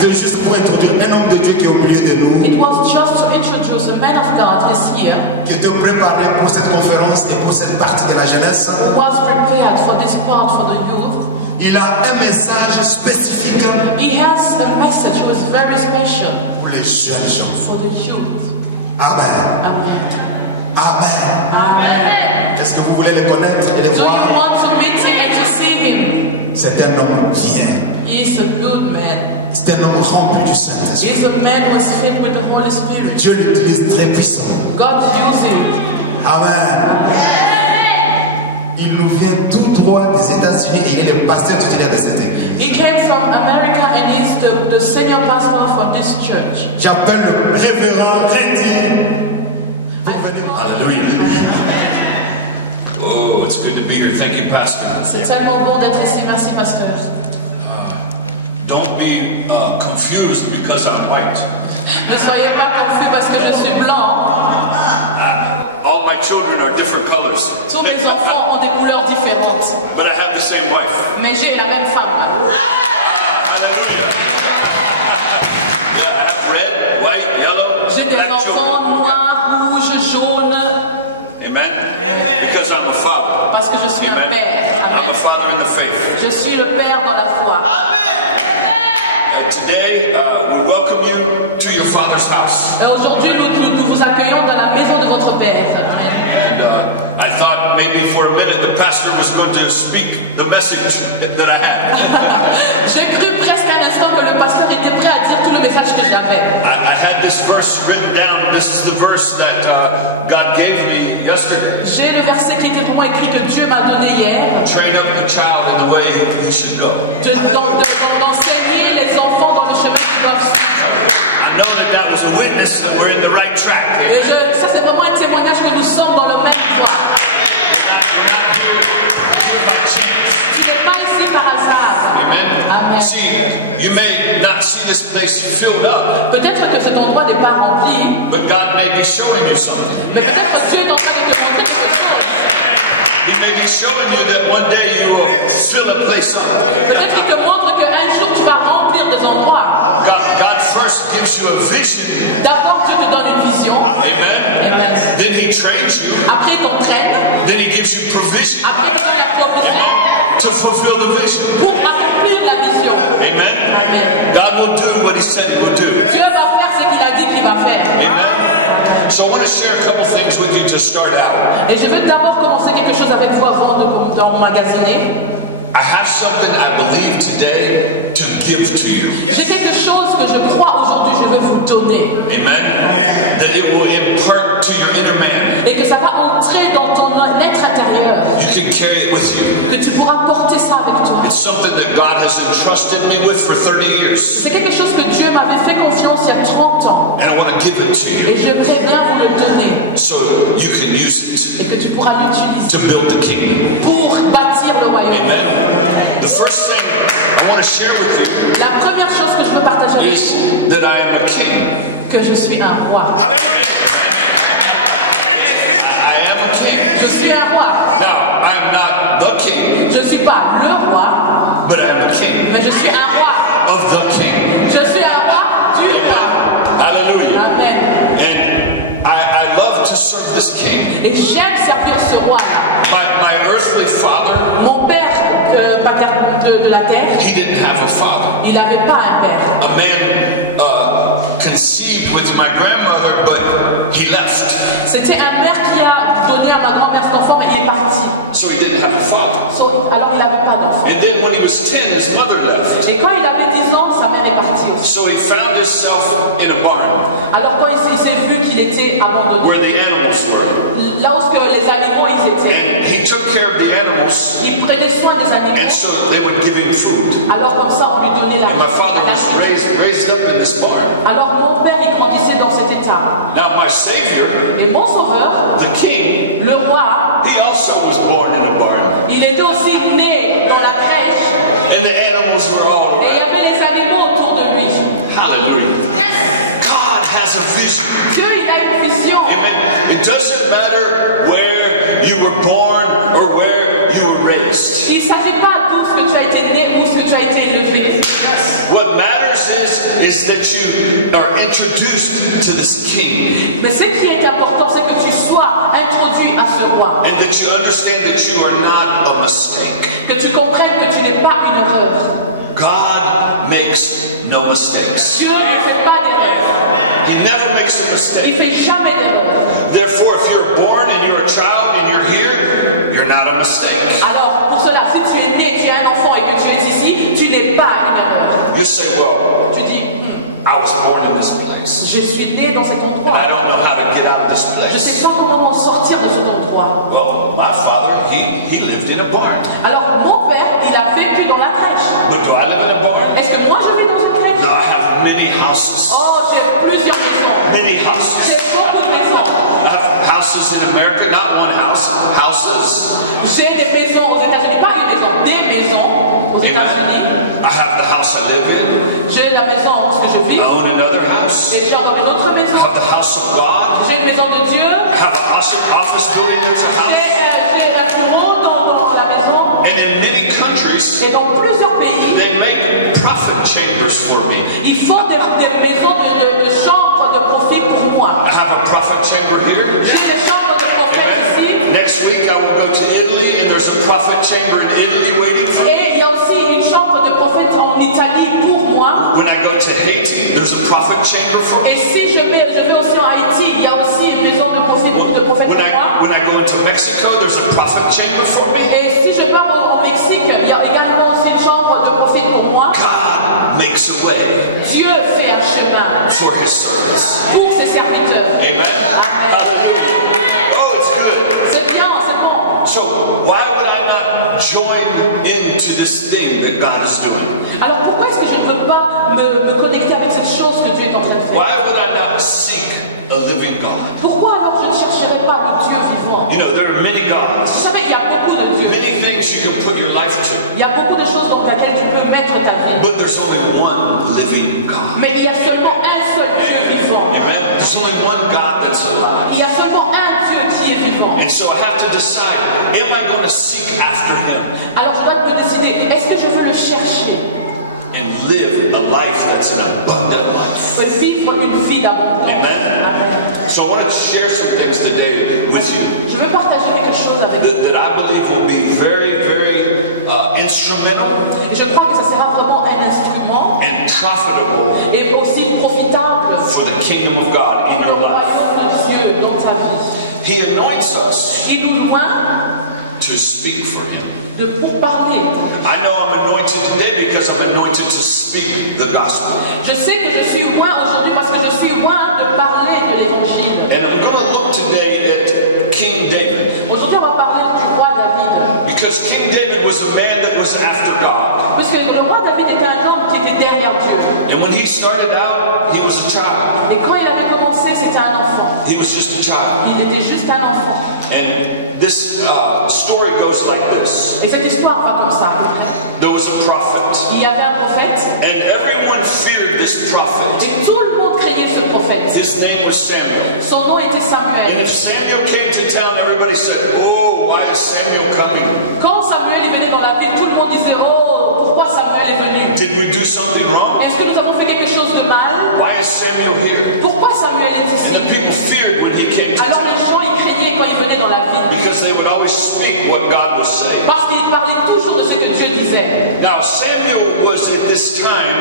C'était juste pour introduire un homme de Dieu qui est au milieu de nous, It was just to introduce a man of God is here, qui était préparé pour cette conférence et pour cette partie de la jeunesse. who was prepared for this part for the youth. Il a un message spécifique He has a message who is very special pour les jeunes gens. for the youth. Amen. Amen. Amen. Amen. Est-ce que vous voulez le connaître et le Do you voir? want to meet him and to see him? C'est un homme bien. He is a good man. C'est un homme rempli du Saint-Esprit. He is a man who is filled with the Holy Spirit. Dieu l'utilise très puissamment. God uses him. Amen. Il nous vient tout droit des États-Unis et il est le pasteur titulaire de cette église. He came from America and he's the senior pastor for this church. J'appelle le révérend Reddy. Alléluia. Oh, it's good to be here. Thank you, Pastor. C'est tellement bon d'être ici. Merci, pasteur. Don't be confused because I'm white. Ne soyez pas confus parce que je suis blanc. All my children are different colors, Tous mes enfants ont des couleurs différentes. but I have the same wife. Mais j'ai la même femme. Hallelujah. Yeah, I have red, white, yellow, J'ai des black enfants children. noirs, rouges, jaunes. Amen. Because I'm a father. Parce que je suis un Amen. père. I'm a Amen. father in the faith. Je suis le père dans la foi. Today, we welcome you to your father's house. Et aujourd'hui, nous vous accueillons dans la maison de votre père. Amen. And I thought maybe for a minute the pastor was going to speak the message that I had. J'ai cru presque un instant que le pasteur était prêt à dire tout le message que j'avais. I had this verse written down. This is the verse that God gave me yesterday. J'ai le verset qui était pour moi écrit que Dieu m'a donné hier. Train up the child in the way he should go. D'enseigner les enfants dans le chemin qu'ils doivent suivre. I know that was a witness that we're in the right track. Et ça c'est vraiment un témoignage que nous sommes dans le même voie. We're not here by chance. Tu n'es pas ici par hasard. Amen. Amen. See, you may not see this place filled up, Peut-être que cet endroit n'est pas rempli, but God may be showing you something. mais peut-être que Dieu est en train de te montrer quelque chose. He may be showing you that one day you will fill a place up. Peut-être qu'il te montre qu'un jour tu vas remplir des endroits. God first gives you a vision. D'abord Dieu te donne une vision. Amen. Amen. Then He trains you. Après il t'entraîne. Then He gives you provision. Après il te donne la provision Amen. To fulfill the vision. pour accomplir la vision. Amen. Amen. God will do what He said He will do. Dieu va faire ce qu'il a dit qu'il va faire. Amen. So I want to share a couple things with you to start out. Et je veux d'abord commencer quelque chose avec vous avant d'emmagasiner. I have something I believe today to give to you. J'ai quelque chose que je crois aujourd'hui je veux vous donner. Amen. That it will impart to your inner man. Et que ça va entrer dans ton être intérieur. You can carry it with you. Que tu pourras porter ça avec toi. It's something that God has entrusted me with for 30 years. C'est quelque chose que Dieu m'avait fait confiance il y a 30 ans. And I want to give it to you Et j'aimerais bien vous le donner. so you can use it Et que tu pourras l'utiliser to build the kingdom. pour bâtir le royaume. Amen. The first thing I want to share with you La première chose que je veux partager avec is vous, that I am a king. que je suis un roi. I am a king. Je suis un roi. Now, I am not the king, Je ne suis pas le roi, but I am a king mais je suis un roi. of the king. Je suis un roi du roi. Hallelujah. Amen. And I love to serve this king. Et j'aime servir ce roi-là. My earthly father, Mon père paternel de la terre, he didn't have a father. il n'avait pas un père. A man conceived with my grandmother, but he left. C'était un père qui a donné à ma grand-mère cet enfant, mais il est parti. So he didn't have a father. Alors il n'avait pas d'enfant. And then when he was 10, his mother left. Et quand il avait 10 ans, sa mère est partie aussi. So he found himself in a barn Alors quand il s'est vu qu'il était abandonné, where the animals were. là où les animaux ils étaient, And he took care of the animals, il prenait soin des animaux. and so they would give him food. Alors comme ça, on lui donnait la And my father was raised up in this barn. Alors mon père, il grandissait dans cet état. Now my Savior, Et mon sauveur, the king, le roi, he also was born in a barn. il était aussi né dans la crèche. And the animals were all Et il y around. avait les animaux autour de lui. Hallelujah. God has a vision. Dieu, il a une vision. Amen. It doesn't matter where you were born or where you were raised. Il ne s'agit pas d'où ce que tu as été né ou ce que tu as été élevé. What matters is is that you are introduced to this king. Mais ce qui est important, c'est que tu sois introduit à ce roi. And that you understand that you are not a mistake. Que tu comprennes que tu n'es pas une erreur. God makes no mistakes. Dieu ne fait pas d'erreur. He never makes a Il mistake. ne fait jamais d'erreur. Therefore, if you're born and you're a child and you're here, you're not a mistake. Alors, pour cela, si tu es né, tu es un enfant et que tu es ici, tu n'es pas une erreur. You say, well, Tu dis, I was born in this place. je suis né dans cet And I endroit. don't know how to get out of this Je ne place. sais pas comment m'en sortir de cet endroit. Well, my father, he lived in a barn. Alors, mon père, il a vécu dans la crèche. But do I live in a barn? Est-ce que moi, je vis dans une crèche? No, I have many houses. Oh, j'ai plusieurs maisons. Many houses. J'ai beaucoup de maisons. I have houses in America, not one house, houses. J'ai des maisons aux États-Unis, pas une maison, des maisons aux États-Unis. Amen. I have the house I live in. J'ai la maison où je vis. I own another house. Et j'ai encore une autre I maison. have the house of God. J'ai une maison de Dieu. I have an office building that's a house. J'ai un bureau dans la maison. And in many countries, Et dans plusieurs pays, they make profit chambers for me. ils font des maisons de chambres de profit pour moi. I have a profit chamber here. J'ai des chambres de profit ici. Amen. Next week I will go to Italy and there's a profit chamber in Italy waiting for me. Et il y a aussi une chambre de prophète en Italie pour moi. When I go to Haiti, there's a prophet chamber for me. Et si je vais aussi en Haïti, il y a aussi une maison de prophète pour moi. When I go into Mexico, there's a prophet chamber for me. Et si je pars au Mexique, il y a également aussi une chambre de prophète pour moi. God makes a way Dieu fait un chemin for his servants. pour ses serviteurs. Amen. Amen. Hallelujah. Oh, it's good. C'est bien, c'est bon. So why would I not join into this thing that God is doing? Alors pourquoi est-ce que je ne veux pas me connecter avec cette chose que Dieu est en train de faire? Why would I not seek a living God? Pourquoi alors je ne chercherai pas le Dieu vivant? You know, there are many gods, Vous savez, il y a beaucoup de dieux. many things you can put your life to, Il y a beaucoup de choses dans lesquelles tu peux mettre ta vie. but there's only one living God. Mais il y a seulement un seul Dieu vivant. Amen. There's only one God that's alive. Il y a seulement un Dieu qui est vivant. And so I have to decide, am I going to seek after him Alors je dois me décider, est-ce que je veux le chercher and live a life that's an abundant life? et vivre une vie d'abondance? Amen. Amen. So I want to share some things today with you Je veux partager quelque chose avec vous. that I believe will be very, very instrumental Et je crois que ça sera vraiment un instrument and profitable et aussi profitable for the kingdom of God in pour le your life. royaume de Dieu dans ta vie. He anoints us Il nous loin to speak for him. pour parler. I know I'm anointed today because I'm anointed to speak the gospel. Je sais que je suis loin aujourd'hui parce que je suis loin de parler de l'évangile. And I'm going to look today at King David. Aujourd'hui, on va parler du roi David. Because King David was a man that was after God. Puisque le roi David était un homme qui était derrière Dieu. And when he started out, he was a child. Et quand il avait commencé, c'était un enfant. He was just a child. Il était juste un enfant. And this story goes like this. Et cette histoire va comme ça, à peu près. There was a prophet. Il y avait un prophète. And everyone feared this prophet. Et tout le monde craignait ce prophète. His name was Samuel. Son nom était And Samuel. if Samuel came to town, everybody said, oh, why is Samuel coming? Quand Samuel est venu dans la ville, tout le monde disait, oh, pourquoi Samuel est venu? Did we do something wrong? Est-ce que nous avons fait quelque chose de mal? Why is Samuel here? Pourquoi Samuel est ici? And the people feared when he came to Alors town les gens, ils craignaient quand il venait dans la ville. because they would always speak what God was saying. Parce qu'il parlait toujours de ce que Dieu disait. Now, Samuel was at this time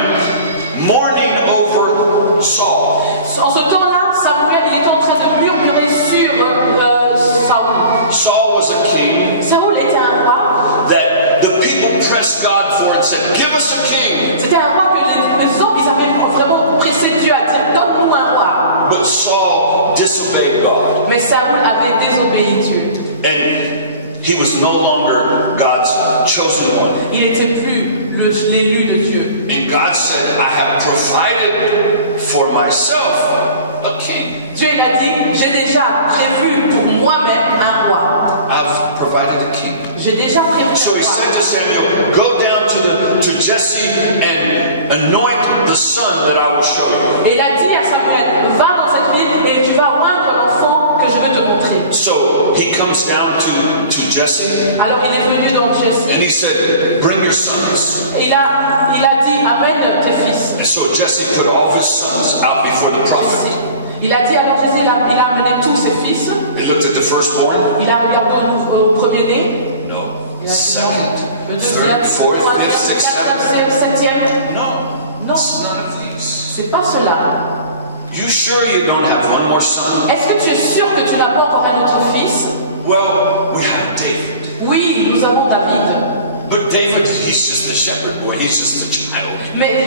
mourning over Saul. En ce temps-là, Samuel, il était en train de murmurer sur Saoul. Saul was a king Saoul était un roi. that the people pressed God for and said, give us a king. C'était un roi que les hommes, ils avaient vraiment pressé Dieu à dire, donne-nous un roi. But Saul disobeyed God. Mais Saoul avait désobéi Dieu. And he was no longer God's chosen one. Il n'était plus l'élu de Dieu. And God said, I have provided for myself a king. Dieu, il a dit, j'ai déjà prévu pour moi-même un roi. I've provided a king. J'ai déjà prévu So un he roi. said to Samuel, go down to Jesse and anoint the son that I will show you. Et il a dit à Samuel, va dans cette ville et tu vas oindre l'enfant que je vais te montrer. So he comes down to Jesse Alors il est venu dans Jesse. and he said, bring your sons. Et il a dit, amène tes fils. And so Jesse put all of his sons out before the prophet. Il a dit, alors Jesse, il a amené tous ses fils. He looked at the firstborn. Il a regardé au premier-né. No. Il a dit Second, le deuxième, third, fourth, troisième, fifth, sixth, quatrième, septième. No. Non, It's none of these. c'est pas cela. You sure you don't have one more son? Est-ce que tu es sûr que tu n'as pas encore un autre fils? Well, we have David. Oui, nous avons David. But David, he's just a shepherd boy. He's just a child. Mais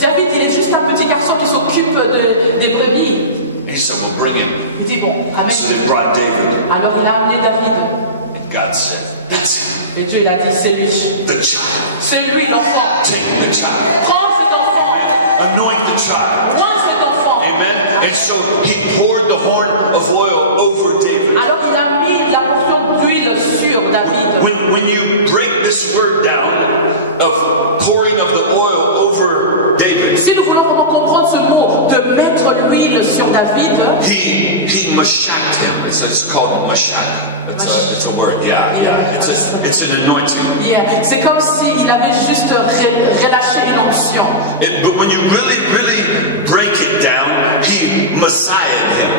David, il est juste un petit garçon qui s'occupe des brebis. And he said, well, bring him. Il dit, bon, amène. So they brought David. Alors il a amené David. And God said, that's him. Et Dieu, il a dit, c'est lui. The child. C'est lui l'enfant. Take the child. Prends cet enfant. Anoint the child. Prends cet enfant. Amen. And so he poured the horn of oil over David. Alors il a mis la portion d'huile sur David. When you break this word down of pouring of the oil over David, Si nous voulons vraiment comprendre ce mot de mettre l'huile sur David, he mashaked him. It's called mashak. It's a word. Yeah. It's an anointing. c'est comme s'il avait juste relâché une onction. But when you really break it down, he messiahed him.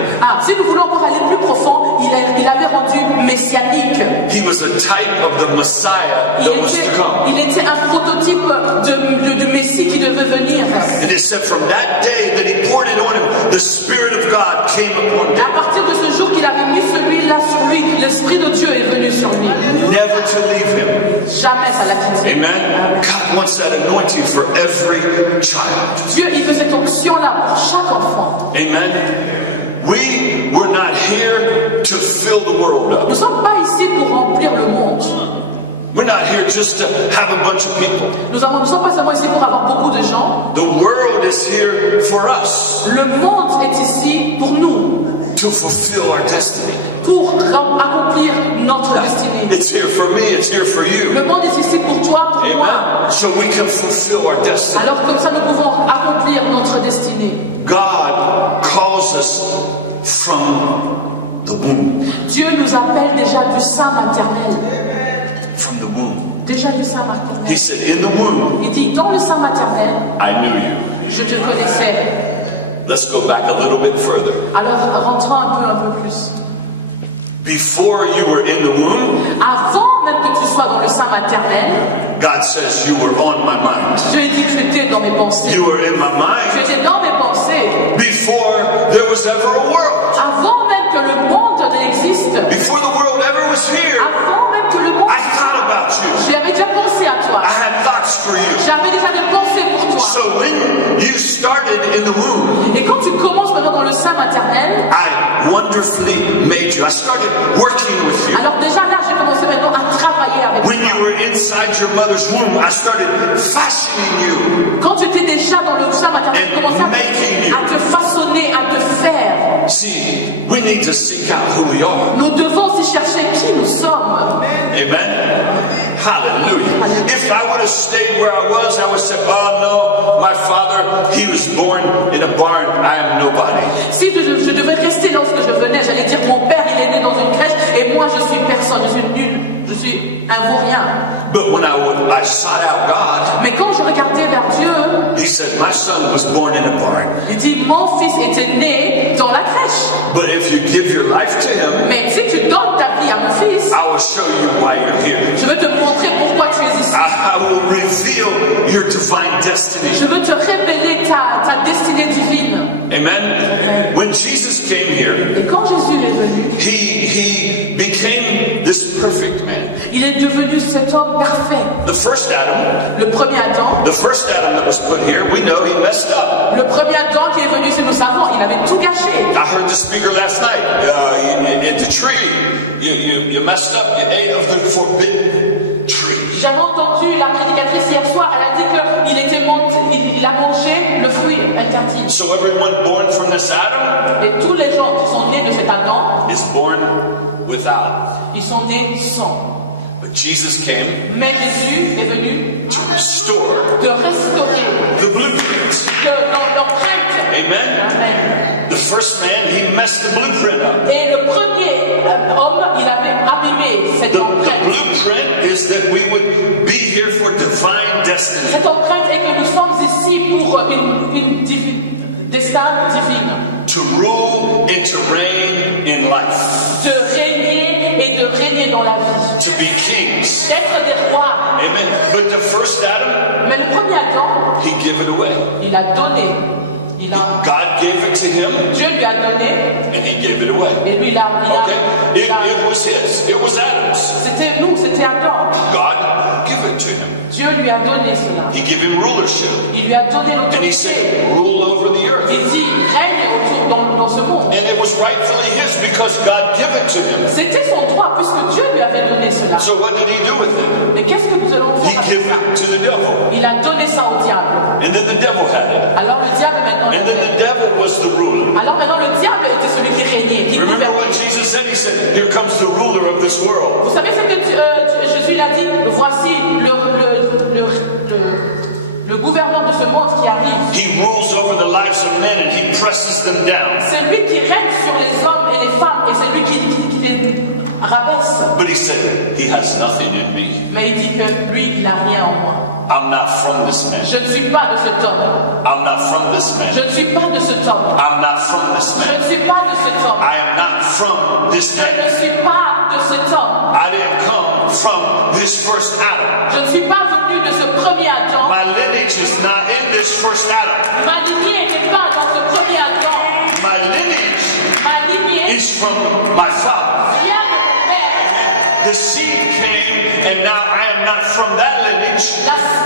Si nous voulons encore aller plus profond, il avait rendu messianique. He was a type of the Messiah that was to come. Il était un prototype du Messie qui devait venir. And it said from that day that he poured it on him, the Spirit of God came upon À him. partir de ce jour qu'il avait mis celui-là sur lui, l'Esprit de Dieu est venu sur lui. Never to leave him. Jamais ça l'a quitté. Amen. God wants that anointing for every child. Dieu, il veut cette onction-là pour chaque enfant. Amen. We're not here to fill the world Nous ne up. sommes pas ici pour remplir le monde. We're not here just to have a bunch of people. Nous ne sommes pas seulement ici pour avoir beaucoup de gens. The world is here for us Le monde est ici pour nous, to fulfill our destiny. pour accomplir notre destinée. It's here for me, it's here for you. Le monde est ici pour toi, pour moi. Amen. So we can fulfill our destiny. Alors comme ça, nous pouvons accomplir notre destinée. God calls us from the womb. Dieu nous appelle déjà du sein maternel. From the womb. Déjà du sein maternel. He said, in the womb, Il dit, dans le sein maternel, I knew you. je te connaissais. Let's go back a little bit further. Alors rentrons un peu plus. Before you were in the womb, Avant même que tu sois dans le sein maternel, God says you were on my mind. Dieu dit que tu étais dans mes pensées. You were in my Tu mind étais dans mes pensées. before there was ever a world. Avant même que le monde n'existe. Before the world ever was here, Avant même que le monde I thought about you. j'avais déjà pensé à toi. I had thoughts for you. J'avais déjà des pensées pour toi. So when you started in the womb, Et quand tu commences maintenant dans le sein maternel, I wonderfully made you. I started working with you. alors déjà là, j'ai commencé maintenant à travailler avec When you toi. were inside your mother's womb, I started fashioning you. Quand tu étais déjà dans le sein maternel, tu commençais à te façonner, à te faire. See, we need to seek out who we are. Nous devons aussi chercher qui nous sommes. Amen. Hallelujah. If I would have stayed where I was, I would say, oh no, my father, he was born in a barn. I am nobody. Si je devais rester là où je venais, j'allais dire mon père il est né dans une crèche et moi je suis personne, je suis nul, je suis un vaurien. But when I sought out God, Mais quand je regardais vers Dieu, he said, my son was born in a barn. il dit mon fils était né dans la crèche. But if you give your life to him, Mais si tu donnes ta vie à mon fils, I will show you why you're here. je veux te montrer pourquoi tu es ici. I will reveal your divine destiny. Je veux te révéler ta destinée divine. Amen. When Jesus came here, Et quand Jésus est venu, he became this perfect man. il est devenu cet homme parfait. The first Adam, Le premier Adam, that was put here, we know he messed up. le premier Adam qui est venu, c'est nous savons, il avait tout gâché. I heard the speaker last night. In the tree, you messed up. You ate of the forbidden tree. J'avais entendu la prédicatrice hier soir, elle a dit qu'il a mangé le fruit interdit. So everyone born from this Adam Et tous les gens qui sont nés de cet Adam, is born without. ils sont nés sans. But Jesus came Mais Jésus est venu to restore de restaurer the blueprint. l'empreinte. Amen. Amen. The first man, he messed the blueprint up. Et le premier homme, il avait abîmé cette The empreinte. blueprint is that we would be here for divine destiny. Cette empreinte est que nous sommes ici pour une destin divine. To rule and to reign in life. De régner et de régner dans la vie. To be kings. D'être des rois. Amen. But the first Adam, Mais le premier Adam, he gave it away. il a donné. God gave it to him. Dieu lui a donné. And he gave it away. Et lui, Okay? It was his. It was Adam's. C'était nous, c'était Adam. God gave it to him. Dieu lui a donné cela. He gave him rulership. Il lui a donné And he l'autorité. said, rule over the earth. Il dit, règne autour dans ce monde. And it was rightfully his because God gave it to him. C'était son droit puisque Dieu lui avait donné cela. So what did he do with it? Mais qu'est-ce que nous allons He faire gave avec ça? it to the devil. Il a donné ça au diable. And then the devil had it. Alors le diable maintenant. And then the devil was the ruler. Alors maintenant le diable était celui qui régnait, qui Remember gouvernait. what Jesus said? He said, here comes the ruler of this world. Vous savez ce que Jésus l'a dit? Voici le gouverneur de ce monde qui arrive. He rules over the lives of men and he presses them down. C'est lui qui règne sur les hommes et les femmes et c'est lui qui les rabaisse. But he said, he has nothing in me. Mais il dit que lui, il n'a rien en moi. I'm not from this man. Je ne suis pas de cet homme. I'm not from this man. Je ne suis pas de cet homme. I'm not from this Je man. ne suis pas de cet homme. I am not from this Je man. ne suis pas de cet homme. I didn't come from this first Adam. Je ne suis pas venu de ce premier Adam. My lineage is not in this first Adam. Ma lignée n'est pas dans ce premier Adam. My lineage Ma lignée is from my father. vient de mon père. The seed came, and now I am not from that lineage.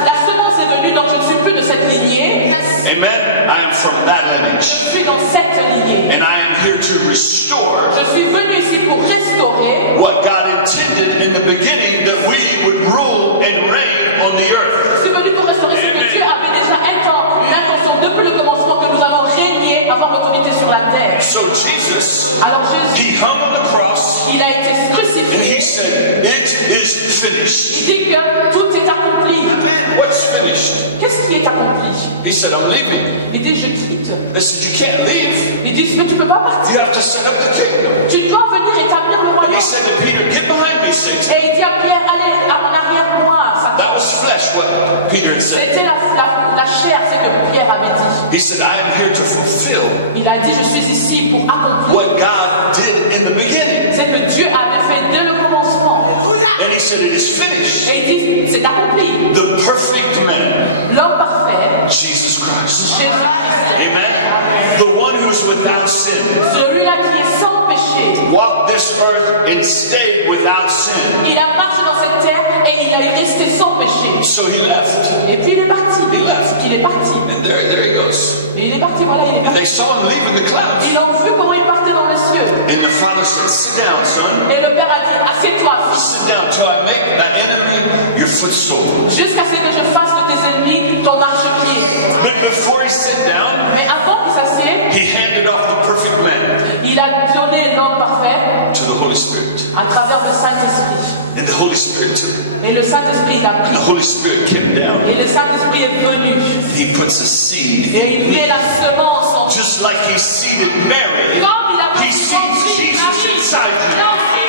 La semence est venue, donc je ne suis plus de cette lignée. Amen. I am from that Je lineage. suis dans cette lignée. And I am here to restore Je suis venu ici pour restaurer what God intended in the beginning, that we would rule and reign on the earth. Je suis venu pour restaurer ce que Dieu avait déjà l'intention depuis le commencement que nous allons régner, avoir l'autorité sur la terre. So Jesus, Alors Jésus, he hung on the cross il a été and he crucifié. said, it is finished. Il dit que tout est accompli. What's finished? Qu'est-ce qui est accompli? He said, I'm leaving. Il dit, je quitte. I said, you can't leave. Il dit, mais tu ne peux pas partir. You have to set up the kingdom. Tu dois venir établir le And royaume. he said to Peter, get behind me, Satan. Et il dit à Pierre, allez en arrière moi, Satan. That was flesh, what Peter had said. C'était la chair, c'est que Pierre avait dit. He said, I am here to fulfill Il a dit, je suis ici pour accomplir what God did in the beginning. ce que Dieu avait fait dès le commencement. And he said, it is finished. Et il dit, c'est accompli. The perfect man, L'homme parfait, Jesus Christ. Jésus-Christ. Amen. The one who is without sin. Celui-là qui est sans péché. Walked this earth and stayed without sin. Il a marché dans cette terre et il est resté sans péché. So he left. Et puis il est parti. He left. Il est parti. And there he goes. Et il est parti, voilà, il est And parti. they saw him leave in the clouds. Ils ont vu comment il partait dans les cieux. And the father said, sit down, son. Et le père a dit, assieds-toi, fils, Sit down till I make thy enemy your footstool. jusqu'à ce que je fasse de tes ennemis ton marchepied. But before he sat down, Mais avant qu'il s'assied, he handed off the perfect man il a donné l'homme parfait to the Holy Spirit. à travers le Saint-Esprit. And the Holy Spirit took it. Et le Saint-Esprit l'a The pris. Holy Spirit came down. Et le Saint-Esprit est venu. He puts a seed. Et il met la semence en Just like he seeded Mary, Comme il a he mis seeds Jesus inside you.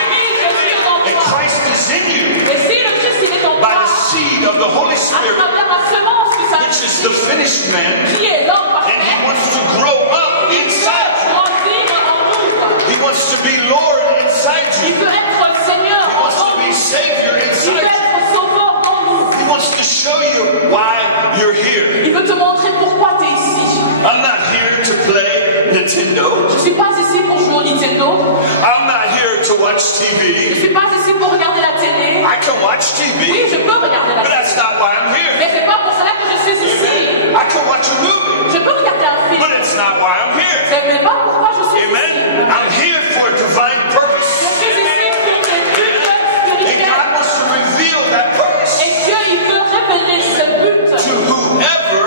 Jésus en And toi. Christ is in you Et si le Christ il est en by toi, the seed of the Holy à Spirit, travers la semence du which is the Saint-Esprit, finished man, qui est l'homme and he parfait, wants to grow up il inside veut grandir en nous. you. He wants to be Lord inside Il you. veut être Seigneur He en wants to nous. be Savior Il veut inside you. être sauveur en nous. He wants to show you why you're here. Il veut te montrer pourquoi tu es ici. I'm not here to play Nintendo. Je ne suis pas ici pour jouer au Nintendo. I'm not here to watch Je TV. ne suis pas ici pour regarder la télé. I can watch Oui, TV, je peux regarder la but télé. that's not why I'm here. Mais c'est pas pour cela que je suis ici. I can watch a movie, Je peux regarder un film. but it's not why I'm here. C'est même pas pourquoi je suis Amen. ici. I'm here for a divine Je purpose. suis ici pour des buts And spirituels. God wants to reveal that purpose Et Dieu, il veut révéler ce but. to whoever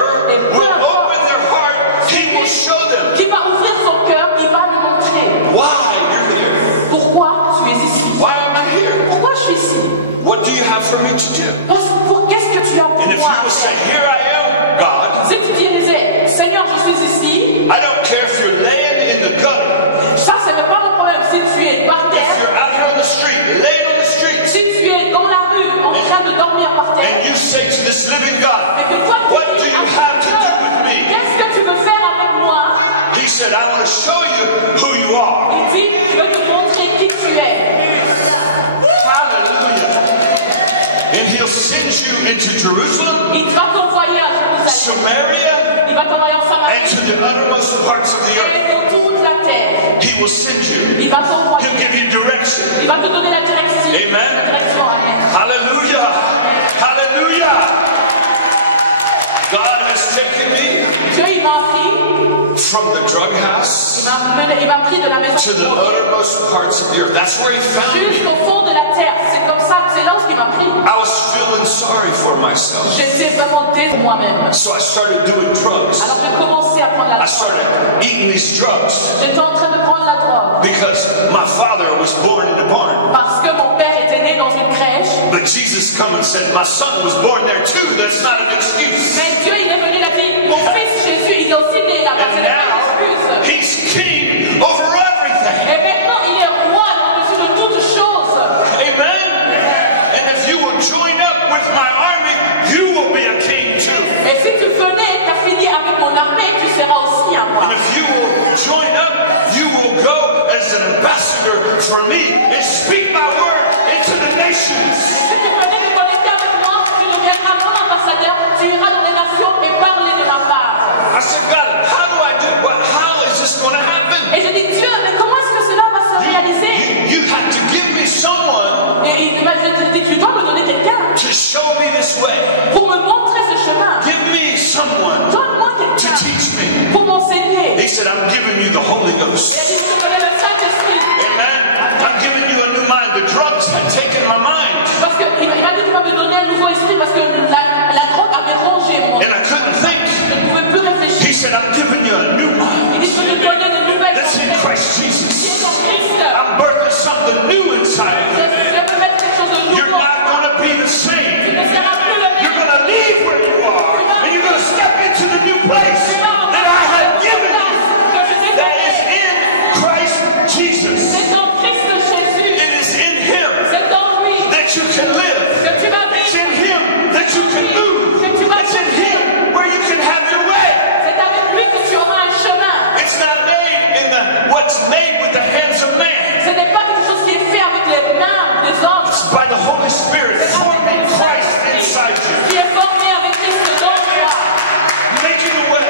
will open their heart. He will show them Qui va ouvrir son cœur, il va lui montrer. why you're here. Pourquoi tu es ici? Why am I here? Pourquoi je suis ici? What do you have for me to do? Qu'est-ce que tu as pour And if moi you à will say, faire? here I am, God, Si tu disais, Seigneur, je suis ici, I don't care if you're laying in the show you who you are. Il dit, je veux te montrer qui tu es. Hallelujah. And he'll send you into Jerusalem, Il va t'envoyer à Jérusalem. Samaria, Il va t'envoyer en and Samarie to the uttermost parts of the earth. et dans toute la terre. He will send you. Il va t'envoyer. He'll give you direction. Il va te donner la direction. Amen. La direction, amen. Hallelujah. Hallelujah. God has taken me Dieu, il m'a pris. from the drug house Il m'a pris de la maison to the uttermost parts of the earth. That's where he found me. jusqu'au fond de la terre. C'est comme ça, c'est là où il m'a pris. I was feeling sorry for myself. J'étais vraiment désolée moi-même. So I started doing drugs. Alors j'ai commencé à prendre la I drogue. started eating these drugs J'étais en train de prendre la drogue. because my father was born in a barn. Parce que mon père était né dans une crèche. But Jesus come and said, my son was born there too. That's not an excuse. Mais Dieu, il est venu, il a dit, mon fils Jésus, il est aussi né là-bas. And C'est pas une now excuse. he's king over everything. Et maintenant, il est roi au-dessus de toutes choses. Amen. And if you will join up with my army, you will be a king too. Et si tu venais et t'affilies avec mon armée, tu seras aussi un roi. And if you will join up, you will go as an ambassador for me and speak my word into the nations. Si tu venais te connecter avec moi, tu deviendras mon ambassadeur, tu iras dans les nations et parler de ma part. I said, God, how do I do what? How is this going to happen? Et je dis, Dieu, mais comment est-ce que cela va se réaliser? You have to give me someone Et il m'a dit, tu dois me donner quelqu'un to show me this way. pour me montrer ce chemin. Give me someone Donne-moi to quelqu'un teach me. pour m'enseigner. He said, I'm giving you the Holy Il a Ghost. dit, je te connais le Saint-Esprit. Amen. I'm giving you a new mind. The drugs had taken my mind. Parce qu'il m'a dit, tu vas me donner un nouveau esprit parce que la drogue avait rongé mon. And I couldn't think. Je ne pouvais plus réfléchir. He said, I'm giving you a new mind. Il dit, je vais te donner de nouvelles That's in pensées. Christ Qui Jesus. est en Christ. I'm birthing something new inside of Je you. vais mettre quelque chose de You're nouveau. not going to be the Tu same. ne seras plus le You're même. going to leave where you are. And you're going to step into the new place Tu vas that I have given you. que je t'ai That is donné. in Christ Jesus. C'est en Christ Jésus. It is in Him C'est en lui that you can live. que tu vas It's vivre. in Him that you can move. It's in Him where you can have your way. C'est avec lui que tu auras un chemin. It's not made in what's made with the hands of man. Ce n'est pas quelque chose qui est fait avec les mains des hommes. It's by the Holy Spirit forming Christ inside you. Qui est formé avec Christ dans toi. Making a way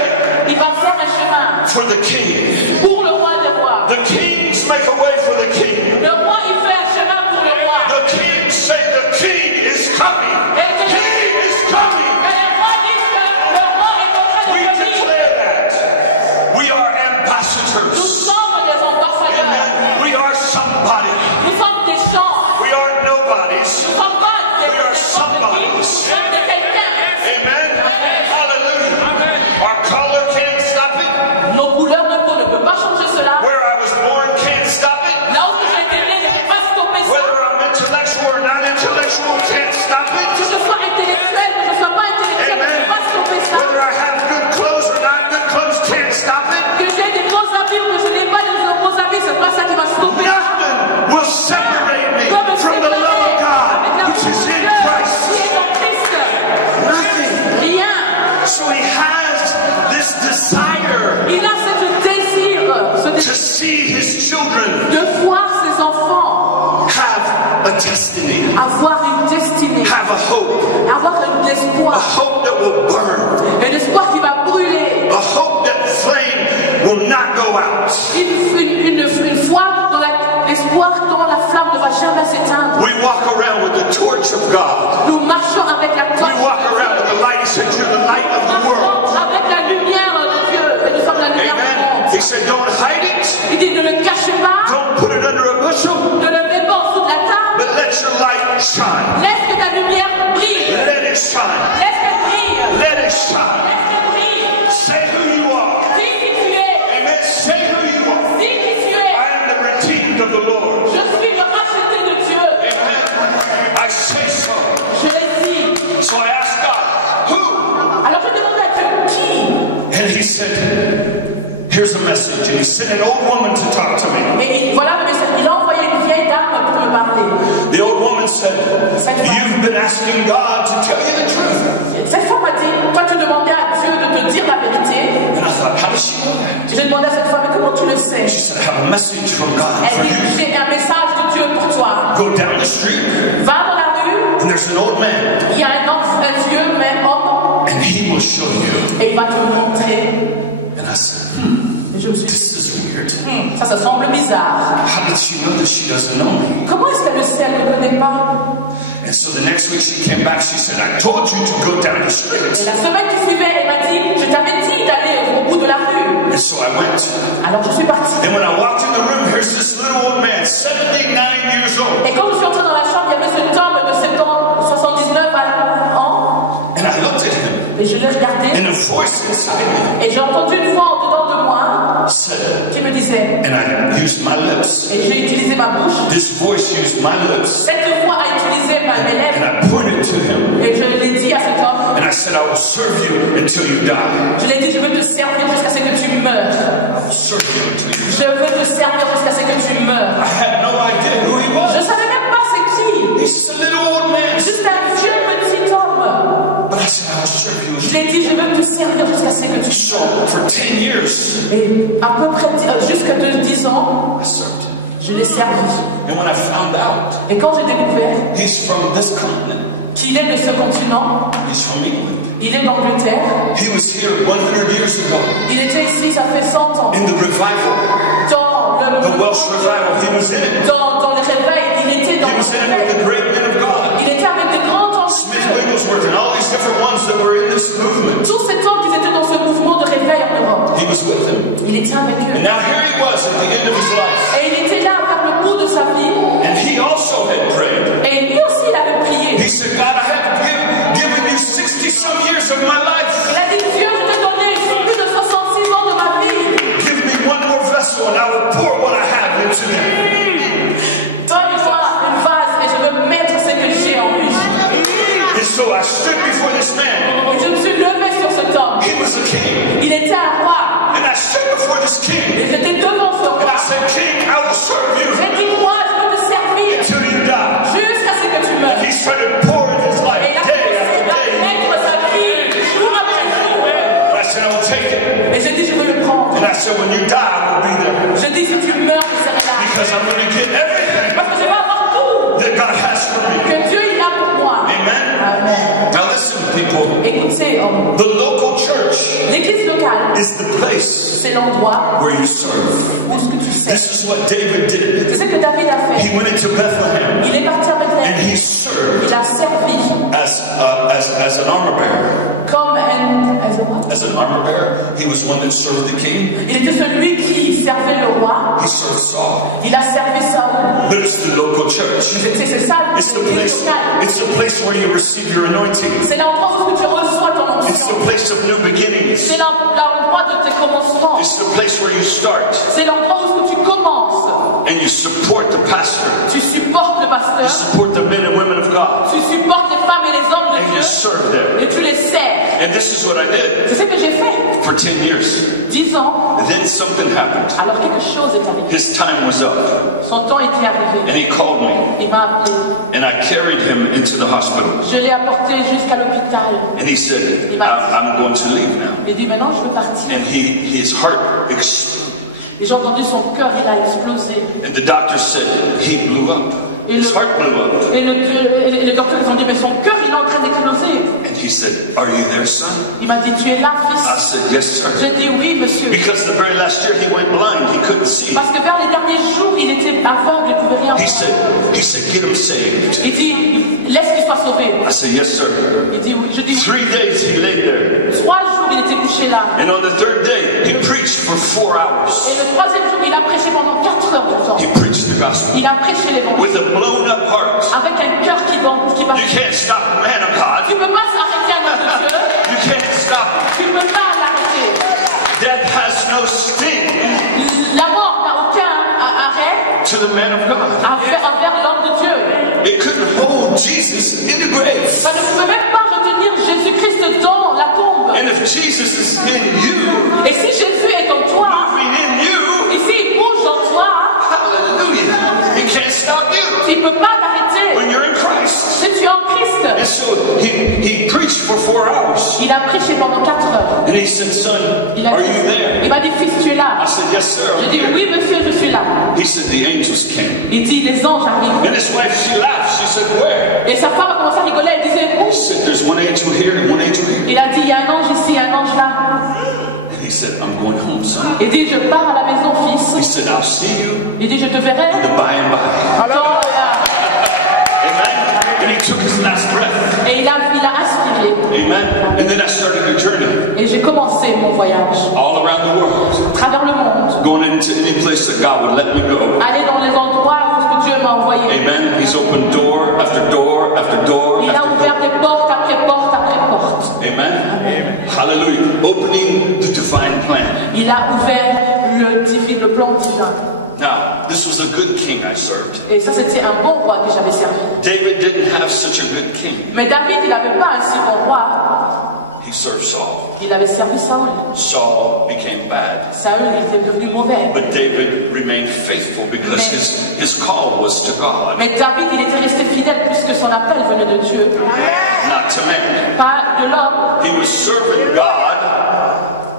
Il va faire un chemin for the king. pour le roi des rois. The kings make a way for the king. Le roi, il fait un chemin pour le roi. The kings say the king is coming. He is coming. Et le roi dit que le roi est en train We de venir. declare that. We are Nous ambassadors. sommes des ambassadeurs. Amen. We are somebody. Nous sommes des gens. We are nobodies. Nous ne sommes pas des We are somebodies. Nous sommes de quelqu'un. Amen. Hallelujah. Our color can't stop it. Nos couleurs de peau ne peuvent pas changer cela. Where I was born can't stop it. Là où j'ai été né ne peut pas stopper ça. Whether I'm intellectual or not intellectual can't stop Que it. je sois intellectuel, que je ne sois pas intellectuel, ne Amen. peut pas stopper ça. Whether I have good clothes or not good clothes can't stop it. Que j'ai des beaux habits ou que je n'ai pas de beaux habits, c'est pas ça qui va stopper ça. Nothing will separate me Comme from the love of God, avec l'amour which de is in Dieu Christ. qui est en Christ. Nothing. Rien. So he has this desire Il a ce désir to see his children de voir ses enfants have a destiny, avoir une destinée, have a hope, avoir un a espoir, hope that will burn, un espoir qui va brûler, a hope that flame will not go out. une foi dans l'espoir dont la flamme ne va jamais s'éteindre. We walk around with the torch of God. Nous marchons avec la We torche. walk around with the light. He said, you're the light of the world. Avec la lumière de Dieu, et nous sommes la lumière du Amen. monde. He said, don't hide it. Il dit ne le cachez pas, Don't put it under a bushel, ne le mets pas en dessous de la table, but let your light shine. laisse que ta lumière brille, Let it shine. laisse qu'elle brille, Let it shine. laisse qu'elle brille. Say who you are. Dis qui tu es, Amen. Say who you are. dis qui tu es. I am the redeemed of the Lord. Je suis le racheté de Dieu. Amen. I say so. Je l'ai dit. So I asked God, who? Alors je demandais à Dieu, qui? And he said, here's a message. And he sent an old woman to talk to me. Et voilà le message. Il a envoyé une vieille dame pour me parler. The old woman said, you've been asking God to tell you the truth. Cette femme m'a dit, toi tu demandais à Dieu de te dire la vérité. And I thought, how does she know that? J'ai demandé à cette femme, mais comment tu le sais? She said, I have a message from God for Elle dit, you. j'ai un message de Dieu pour toi. Go down the street, Va dans la rue, and there's an old man, il y a un homme, un vieux même homme, and he will show you. et il va te montrer. And I said, Et je me suis dit, this is weird. ça semble bizarre. How did she know that she doesn't know me? Comment est-ce qu'elle le sait? Elle ne connaît pas. And so the next week she came back, she said, I told you to go down the street. Et la semaine qui suivait, elle m'a dit, je t'avais dit d'aller au bout de la rue. And so I went. Alors je suis partie. And when I walked in the room, here's this little old man, 79 years old. Et quand je suis entrée dans la chambre, il y avait cet homme de 79 ans. And I looked at him, Et je l'ai regardé. and a voice inside me Et j'ai entendu une voix en dedans de moi said, qui me disait, and I used my lips. et j'ai utilisé ma bouche. This voice used my lips. Cette voix a utilisé mes And lèvres. I pointed to him, Et je l'ai dit à cet homme. and I said, I will serve you until you die. Je l'ai dit, je veux te servir jusqu'à ce que tu meurs. I will serve you until you die. Je veux te servir jusqu'à ce que tu meurs. I had no idea who he Je was. savais même pas c'est qui. He's just a little old man. Juste un vieux petit homme. But I said, I will serve you. Je l'ai dit, je veux te servir jusqu'à ce que tu So meurs. for 10 years, Et à peu près jusqu'à 10 ans, I served him. je l'ai servi. And when I found out Et quand j'ai découvert he's from this continent, qu'il est de ce continent, he's from England. il est d'Angleterre, He was here 100 years ago il était ici, ça fait 100 ans. in the revival, Dans the le, Welsh revival. He was in it. dans le réveil, il était dans He le was in it with the réveil. great men of God, Il était avec des grands hommes. Smith Wigglesworth, and all these different ones that were in this movement. Tous ces hommes qui étaient dans ce mouvement de réveil en Europe. He was with them. Il était avec And eux. now here he was at the end of his life. Et il était là vers le bout de sa vie. And he also had prayed. Et lui aussi, il avait prié. He said, God, I have given you 60 some years of my life. Il a dit, Dieu, je t'ai donné plus de 66 ans de ma vie. Give me one more vessel and I will pour what I have into them. Donne-moi une vase et je veux mettre ce que j'ai en lui. And so I stood before this man. Et je me suis levée sur cet homme. He was a king. Il était un roi. And I stood before this king. Et j'étais devant ce And I roi. said, King, I will serve you J'ai dit, moi, je veux te servir until you die. jusqu'à ce que tu meurs. He started pouring his life Et il a day commencé after à day. mettre sa vie jour après jour. And I said, I will take it. Et j'ai dit, je veux le prendre. And I said, when you die, I will be there. Je dis, si tu meurs, je serai là. Because I'm going to get everything Parce que je vais avoir tout that God has for me. que Dieu il a pour moi. Amen. Amen. Now listen, people. Écoutez, The local church l'église locale, is the place c'est l'endroit where you serve. où ce que tu sais. This is what David did. C'est ce que David a He fait. went into Bethlehem Il est parti avec and elle. he served Il a servi as an armor bearer. comme un... As an armor bearer, he was one that served the king. Il était celui qui servait le roi. He served Saul. Il a servi Saul. But it's the local church. C'est ça, It's the l'église place. locale. It's the place where you receive your anointing. C'est l'endroit où tu reçois ton It's onction. the place of new beginnings. C'est l'endroit de tes commencements. It's the place where you start C'est l'endroit où tu commences. and you support the pastor. Tu supportes le You pasteur. support the men and women of God. Tu supportes les femmes et les hommes de And you Dieu. serve them. Et tu les sers. And this is what I did C'est ce que j'ai fait. for 10 years. 10 ans. And then something happened. Alors quelque chose est arrivé. His time was up. Son temps était arrivé. And he called me. Il m'a appelé. And I carried him into the hospital. Je l'ai apporté jusqu'à l'hôpital. And he said, I'm going to leave now. Il dit maintenant je veux partir. And his heart exploded. Et j'ai entendu son cœur, il a explosé. And the doctor said he blew up. His heart blew up. Et les docteurs ils ont dit mais son cœur il est en train d'exploser. And he said, are you there, son? Il m'a dit tu es là I fils. said, yes, sir. J'ai dit oui monsieur. Because the very last year he went blind. He couldn't see. Parce que vers les derniers jours il était aveugle, il ne pouvait rien He voir. said, get him saved. Il dit laisse qu'il soit sauvé. I said, yes, sir. Il dit oui. Je dis oui. 3 days he laid there. 3 jours il était couché là. And on the third day, he preached for 4 hours. Et le 3e jour il a prêché pendant 4 heures de temps. He preached the gospel Il a prêché l'évangile with a blown up heart. avec un cœur qui bat. You can't stop the man of God. Tu ne peux pas s'arrêter à notre Dieu. You can't stop him. Tu ne peux pas l'arrêter. Death has no sting La mort n'a aucun arrêt to the man of God. envers l'homme de Dieu. It couldn't hold Jesus in the grave. Ça ne pouvait même pas retenir Jésus-Christ dans la tombe. And if Jesus is in you, Et si Jésus est en toi, moving in you, et s'il bouge en toi, hallelujah, he can't stop you il ne peut pas t'arrêter. when you're in Christ. Si tu es en Christ. And so he preached for 4 hours. hours. Il a prêché pendant 4 heures. And he said, son, Il a are dit, you there? il m'a dit, fils, tu es là. I said, yes, sir. Je I'm dis, here. oui, monsieur, je suis là. He said, the angels came. Il dit, les anges arrivent. And his wife, she laughed. She said, where? Et sa femme a commencé à rigoler. Elle disait, He où? said, there's one angel here and one angel here. Il a dit, il y a un ange ici, un ange là. And he said, I'm going home, son. Il dit, je pars à la maison, He fils. said, I'll see you Il dit, je te verrai. in the by and by. Dans Amen. And he took his last breath. Et il a aspiré. Amen. And then I started a journey Et j'ai commencé mon voyage. all around the world, À travers le monde. going into any place that God would let me go. Aller dans les endroits où Dieu m'a envoyé. Amen. He's opened door after door after door Il a after ouvert door. des portes après porte après porte. Amen. Hallelujah. Opening the divine plan. Il a ouvert le plan divin. Now, this was a good king I served. Et ça, c'était un bon roi que j'avais servi. David didn't have such a good king. Mais David, il n'avait pas un si bon roi. He served Saul. Il avait servi Saül. Saul became bad. Saül, il était devenu mauvais. But David remained faithful because his call was to God, Mais David, il était resté fidèle puisque son appel venait de Dieu, not to man. pas de l'homme. He was serving God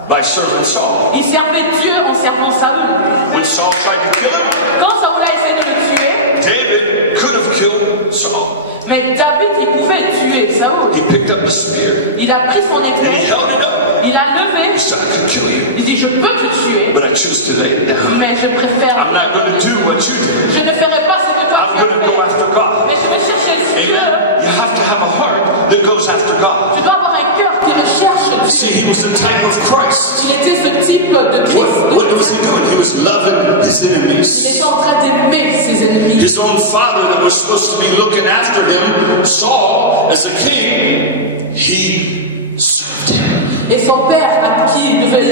by serving Saul. Il servait Dieu en servant Saül. When Saul tried to kill him, Quand Saül a essayé de le tuer, David could have killed Saul. mais David, il pouvait tuer Saül. He picked up a spear Il a pris son and he épée, held it up. il a levé, He said, I could kill you, il dit, je peux te tuer, but I choose to lay it down. mais je préfère... I'm not going to do what you did. Je ne ferai pas ce que toi I'm tu as going to go fait, after God. mais je vais chercher Dieu. Amen. You have to have a heart that goes after God. Tu dois avoir un cœur qui recherche Dieu. See, he was the type of Christ. Il était ce type de Christ. What was he doing? He was loving his Il enemies. était en train d'aimer ses ennemis. His own father that was supposed to be looking after him, Saul, as a king, he served him. Et son père, à qui il devait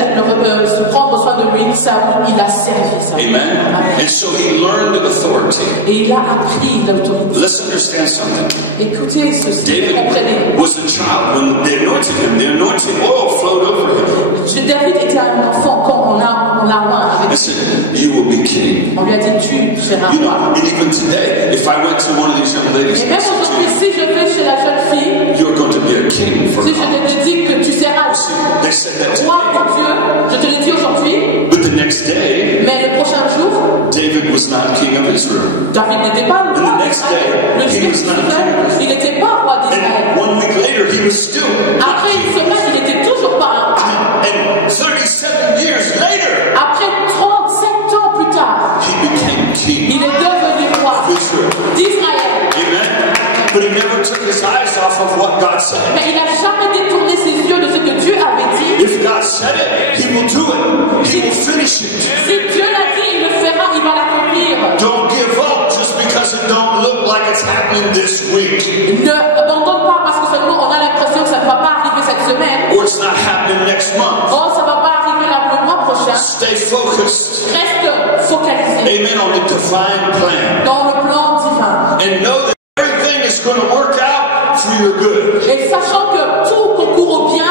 se prendre soin de lui, Saül, il a servi Saül. Amen. And so he learned authority. Et il a appris l'autorité. Let's understand something. Écoutez ceci, David comprenez. was a child when they anointed him. The anointing oil flowed over him. David était un enfant quand on l'a oint He avec. said, you will be king. On lui a dit, tu seras You know, roi. and even today, if I went to one of these young ladies Et and même said to aujourd'hui, si je vais chez la jeune fille, you, you're going to be a king for si je God. te dis que tu seras They said that to roi me. pour Dieu, je te le dis aujourd'hui, But the next day, mais le prochain jour, David was not king of Israel. David n'était pas le roi And the next day, d'Israël. Le he jour was not suivant, il n'était pas roi d'Israël. And 1 week later, he was still not Après une king. semaine, il n'était toujours pas un roi. And 37 years later, Après 37 ans plus tard, he became king il est devenu roi of Israel. d'Israël. Amen. But he never took his eyes off of what God said. Mais il n'a jamais détourné ses yeux de ce que Dieu avait dit. If God said it, he will do it. He will finish it. Si Dieu l'a dit, il le fera, il va l'accomplir. Don't give up just because it don't look like it's happening this week. Ne abandonne pas parce que seulement on a l'impression que ça ne va pas arriver cette semaine. Or it's not happening next month. Oh, ça ne va pas arriver le mois prochain. Stay focused. Reste focalisé Amen. On the divine plan. dans le plan divin. And know that everything is going to work out for your good. Et sachant que tout concourt au bien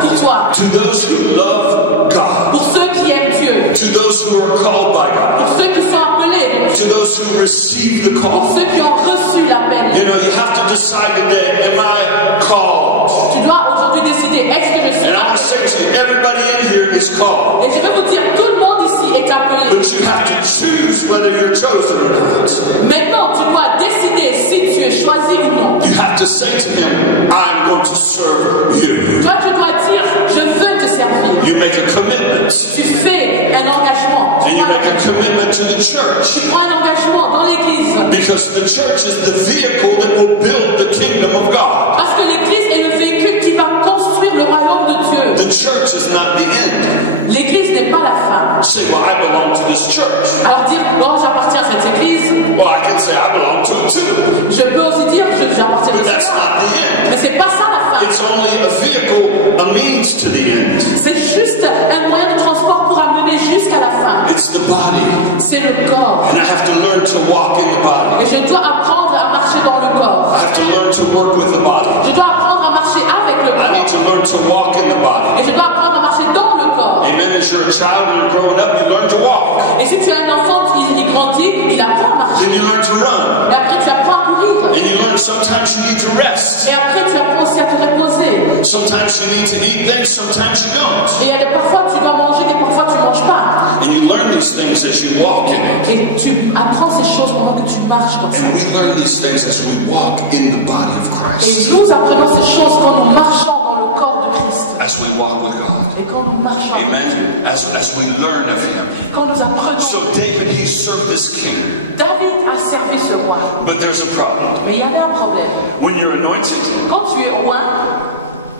pour toi. To those who love God. Pour ceux qui aiment Dieu. To those who are called by God. Pour ceux qui sont appelés. To those who receive the Pour call. ceux qui ont reçu l'appel. You know, you have to decide today, am I called? Tu dois aujourd'hui décider, est-ce que je suis And I want to say to you, everybody in here is called. Et je vais vous dire, tout le monde ici est appelé. But you have to choose whether you're chosen or not. Maintenant, tu dois décider si tu es choisi ou non. You have to say to him, I'm going to serve you. Toi, tu dois dire, je veux te servir. You make a commitment. Tu fais un engagement. And you make a commitment to the church. Tu prends un engagement dans l'église. Because the church is the vehicle that will build the kingdom of God. Parce que l'église est le véhicule qui va construire le royaume de Dieu. The church is not the end. L'église n'est pas la fin. Say, well, I belong to this church. Alors dire, bon, j'appartiens à cette église. Well, I can say I belong to it too. Je peux aussi dire, j'appartiens But à that's ça. not the end. Mais c'est pas ça la fin. It's only a vehicle, a means to the end. C'est juste un moyen de transport pour amener jusqu'à la fin. It's the body. C'est le corps. And I have to learn to walk in the body. Et je dois apprendre à marcher dans le corps. I have to learn to work with the body. Je dois apprendre à marcher avec le I need corps. to learn to walk in the body. Et je dois apprendre à marcher dans le corps. Amen. As you're a child and you're growing up, you learn to walk. Et si tu es un enfant, il grandit, il apprend à marcher. Then you learn to run. Et après, tu apprends à courir. And you learn sometimes you need to rest. Et après, tu apprends aussi à te reposer. Sometimes you need to eat things, sometimes you don't. Et il y a parfois tu dois manger et parfois tu manges pas. And you learn these things as you walk in it. Et tu apprends ces choses pendant que tu marches dans ça. And we learn these things as we walk in the body of Et Christ. nous apprenons ces choses quand nous marchons dans le corps de Christ. As we walk with God. Et quand nous marchons avec Amen. Dieu. As we learn of Him. Quand nous apprenons. So David, he served this king. David a servi ce roi. But there's a problem. Mais il y avait un problème. When you're anointed, Quand tu es roi,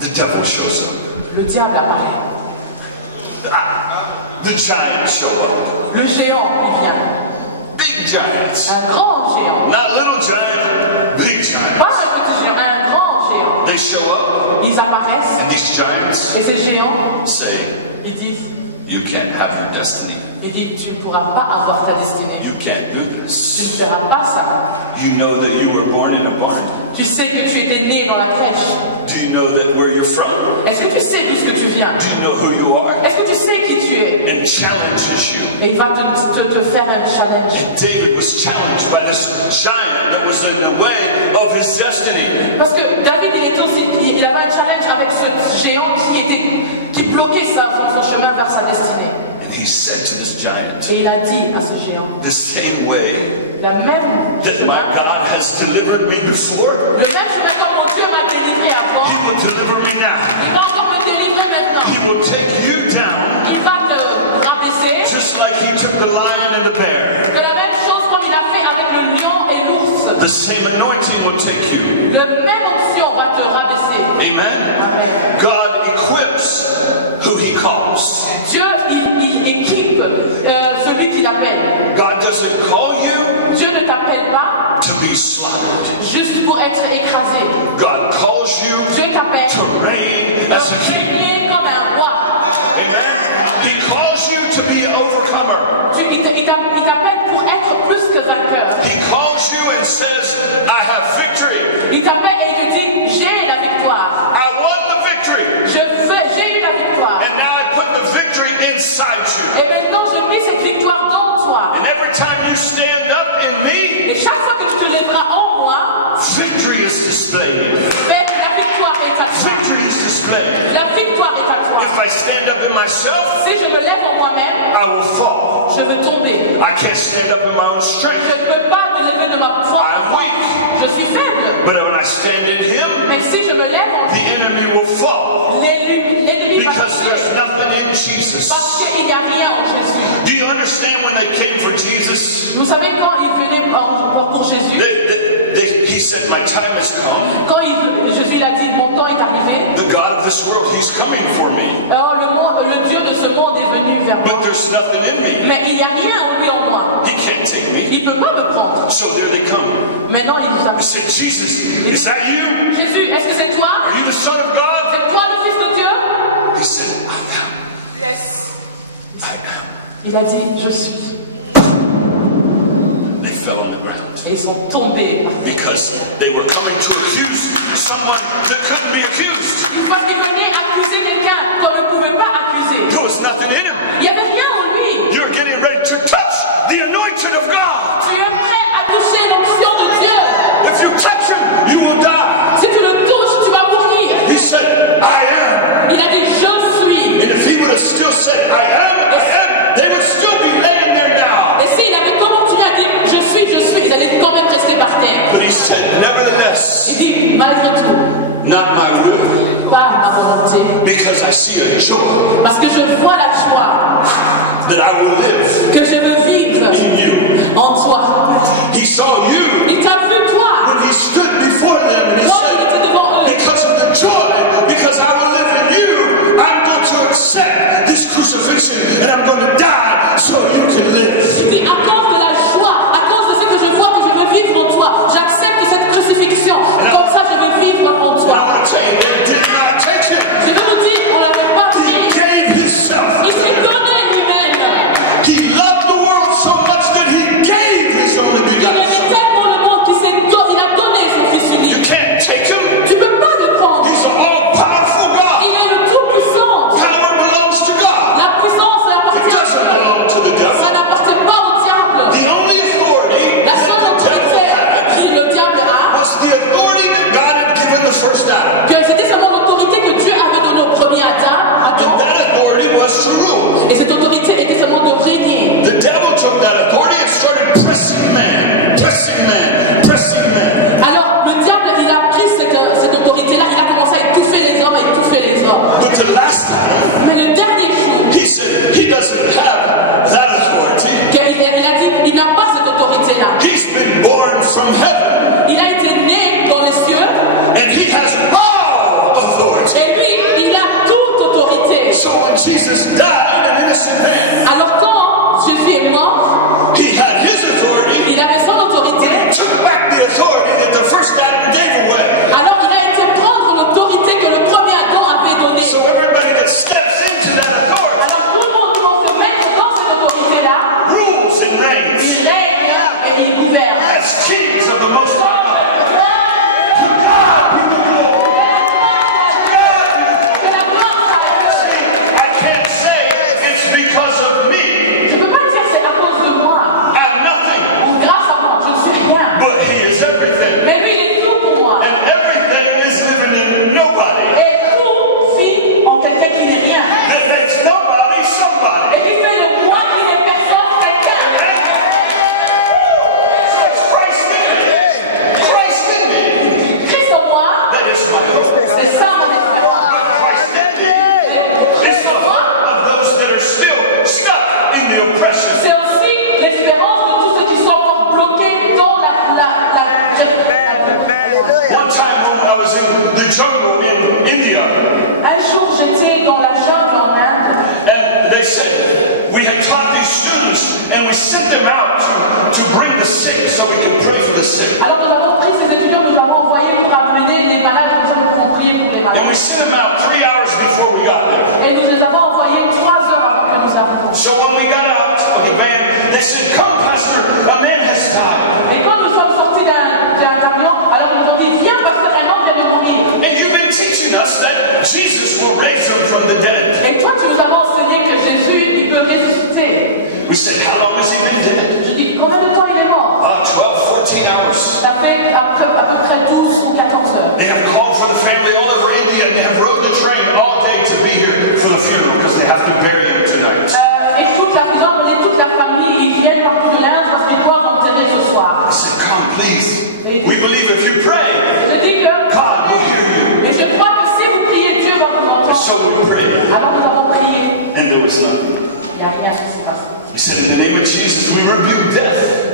the devil shows up. le diable apparaît. The giants show up. Le géant, il vient. Big giants. Un grand géant. Not little giant, big Pas giants. un petit géant, un grand géant. They show up, Ils apparaissent. and these giants Et ces géants, say, ils disent, you can't have your destiny. ils disent, tu ne pourras pas avoir ta destinée. You can't do Tu ne this. feras pas ça. You know that you were born in a barn. Tu sais que tu étais né dans la crèche. Do you know that where you're from? Est-ce que tu sais d'où ce que tu viens? Do you know who you are? Est-ce que tu sais qui tu es? And challenges you. Et il va te faire un challenge. And David was challenged by this giant that was in the way of his destiny. Parce que David, il avait un challenge avec ce géant qui bloquait son chemin vers sa destinée. And he said to this giant, Et il a dit à ce géant, the same way la même that chemin, my God has delivered me before, le même chemin comme mon Dieu m'a délivré avant, He will deliver me now. il va encore me délivrer maintenant. He will take you down Il va te rabaisser. just like He took the lion and the bear. De la même chose comme il a fait avec le lion et l'ours. The same anointing will take you. La même option va te rabaisser. Amen. Amen. God equips who He calls. Dieu, il équipe celui qu'il appelle. God doesn't call you Dieu ne t'appelle pas to be slaughtered. juste pour être écrasé. God calls you Dieu t'appelle to reign pour as a king. régner comme un roi. Amen. He calls you to be an overcomer. Il t'appelle pour être plus que vainqueur. He calls you and says, I have victory. Il t'appelle et il te dit, j'ai la victoire. I won the victory. J'ai eu la victoire. And now I put the victory inside you. Et maintenant, je mets cette victoire dans toi. And every time you stand up in me, Et chaque fois que tu te lèveras en moi, victory is displayed. la victoire est à toi. Victory is displayed. La victoire est à toi. If I stand up in myself, Si je me lève en moi-même, I will fall. je veux tomber. I can't stand up in my own Je strength. ne peux pas me lever de ma force. I'm weak. Je suis faible. But when I stand in Him, Mais si je me lève en the enemy will fall. l'ennemi va Because there's tomber. nothing in Jesus. Parce qu'il n'y a rien en Jésus. Do you understand when they came for Jesus? Vous savez quand il venait pour Jésus, He said, my time has come. quand Jésus il a dit mon temps est arrivé, The God of this world, He's coming for me. alors le Dieu de ce monde est venu vers moi. But there's nothing in me. Mais il n'y a rien en lui en moi. He can't take me. Il ne peut pas me prendre. So there they come. Maintenant il nous a I said, Jesus, is that you? Jésus, est-ce que c'est toi? Are you the Son of God? C'est toi le Fils de Dieu? He said, I am. I am. Il a dit je suis. They fell on the ground. Et ils sont tombés. Because they were coming to accuse someone that couldn't be accused. Parce qu'il venait accuser quelqu'un qu'on ne pouvait pas accuser. There was nothing in him. Il n'y avait rien en lui. You're getting ready to touch the anointed of God. Tu es prêt à toucher l'onction de Dieu. If you touch him, you will die. Si tu le touches, tu vas mourir. He said, I am. Il a dit je suis. And if he would have still said, I am, they would still be laying there now. Et s'il avait continué à dire je suis, ils allaient quand même rester par terre. But he said, nevertheless, Il dit malgré tout, not my will, pas ma volonté. because I see a joy Parce que je vois la joie that I will live que je veux vivre in you. en toi. He saw you Il t'a vu toi when he stood before them and he quand il said, était devant eux. because of the joy, because I will live in you, I'm going to accept this crucifixion and I'm going to die so you can live. Il dit à cause de la joie, à cause de ce que je vois que je veux vivre en toi, j'accepte cette crucifixion. Comme ça, je veux vivre en I toi. want to tell you, they did not take him. Je veux vous dire, on ne l'avait pas He pris. gave himself. Il s'est donné lui-même. He loved the world so much that he gave his only Il begotten aimait son. tellement le India. Un jour, j'étais dans la jungle en Inde. And they said, we had taught these students and we sent them out to bring the sick so we could pray for the sick. Alors nous avons pris ces étudiants, nous avons envoyés pour amener les malades, comme ça nous pouvons prier pour les And malades. we sent them out 3 hours before we got there. Et nous les avons envoyés 3 heures avant que nous arrivions. So when we got out of the van, they said, come pastor, a man has died. Et quand nous sommes sortis d'un camion, alors ils nous ont dit, viens parce qu'un homme vient de mourir. And you've been teaching us that Jesus will raise him from the dead. Et toi, tu nous as enseigné que Jésus, il peut ressusciter. We said, how long has he been dead? Je dis, combien de temps il est mort? 12, 14 hours. Ça fait à peu près 12 ou 14 heures. They have called for the family all over India and they have rode the train all day to be here for the funeral because they have to bury him tonight. Et toute la famille, ils viennent partout de l'Inde parce qu'ils doivent enterrer ce soir. I said, come please. We believe if you pray, Je dis que, God will hear you. et je crois que si vous priez, Dieu va vous entendre. So we prayed. Alors nous avons prié. And there was nothing. Il n'y a rien qui s'est passé. We said, in the name of Jesus, we rebuke death.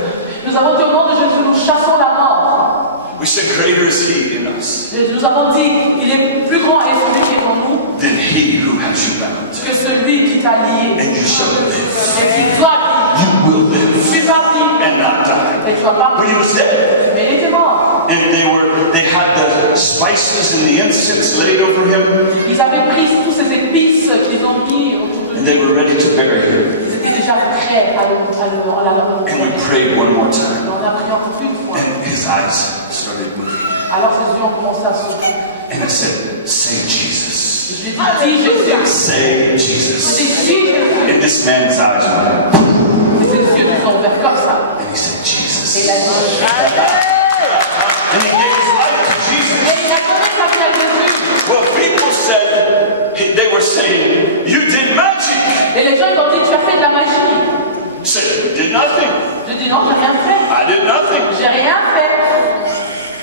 Nous avons dit au nom de Jésus, nous chassons la mort. We said, greater is he in us Nous avons dit, il est plus grand et celui qui est en nous than he who has you bound. que celui qui t'a lié. And you shall live. Et tu dois vivre. You will live Tu vas vivre. and not die. Et tu vas pas But he was dead. mais il était mort. And they had the spices and the incense laid over him. Ils avaient pris tous ces épices qu'ils ont mis autour de And lui. they were ready to bury him. Ils étaient déjà prêts à la And we prayed one more Et time. on a prié encore une fois. And his eyes started moving. Alors ses yeux ont commencé à s'ouvrir. And I said, say Jesus. Je lui ai dit, Jésus. Say Je Jesus. lui ai dit, Jésus. And this man's eyes went up. Et ses yeux se sont ouverts comme ça. And he said, Et Jesus. il a dit, And he gave his life to Jesus. et il a donné sa vie à Jésus. Well, people said, they were saying, you did magic. Et les gens ils ont dit, tu as fait de la magie. He said, we did nothing. Je dis, non, j'ai rien fait. I did nothing. J'ai rien fait.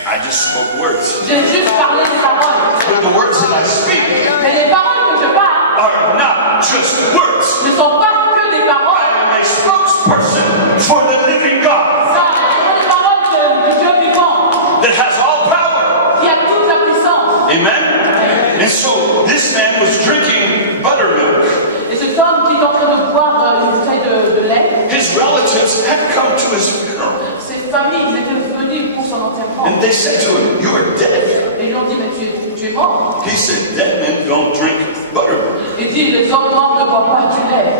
I just spoke words. J'ai juste parlé des paroles. But the words that I speak Mais les paroles que je parle are not just words. ne sont pas que des I paroles. am a spokesperson for the living God Ça, ce sont des paroles du Dieu vivant that has all power. qui a toute la puissance. Amen? And so this man was drinking buttermilk. Et cet homme qui est en train de boire une bouteille de lait, His relatives had come to his funeral. ses familles, ils étaient venus pour son enterrement. And they said to him, you are dead. Et ils lui ont dit, mais tu es mort. He said, dead men don't drink buttermilk. Il dit, les hommes morts ne boivent pas du lait.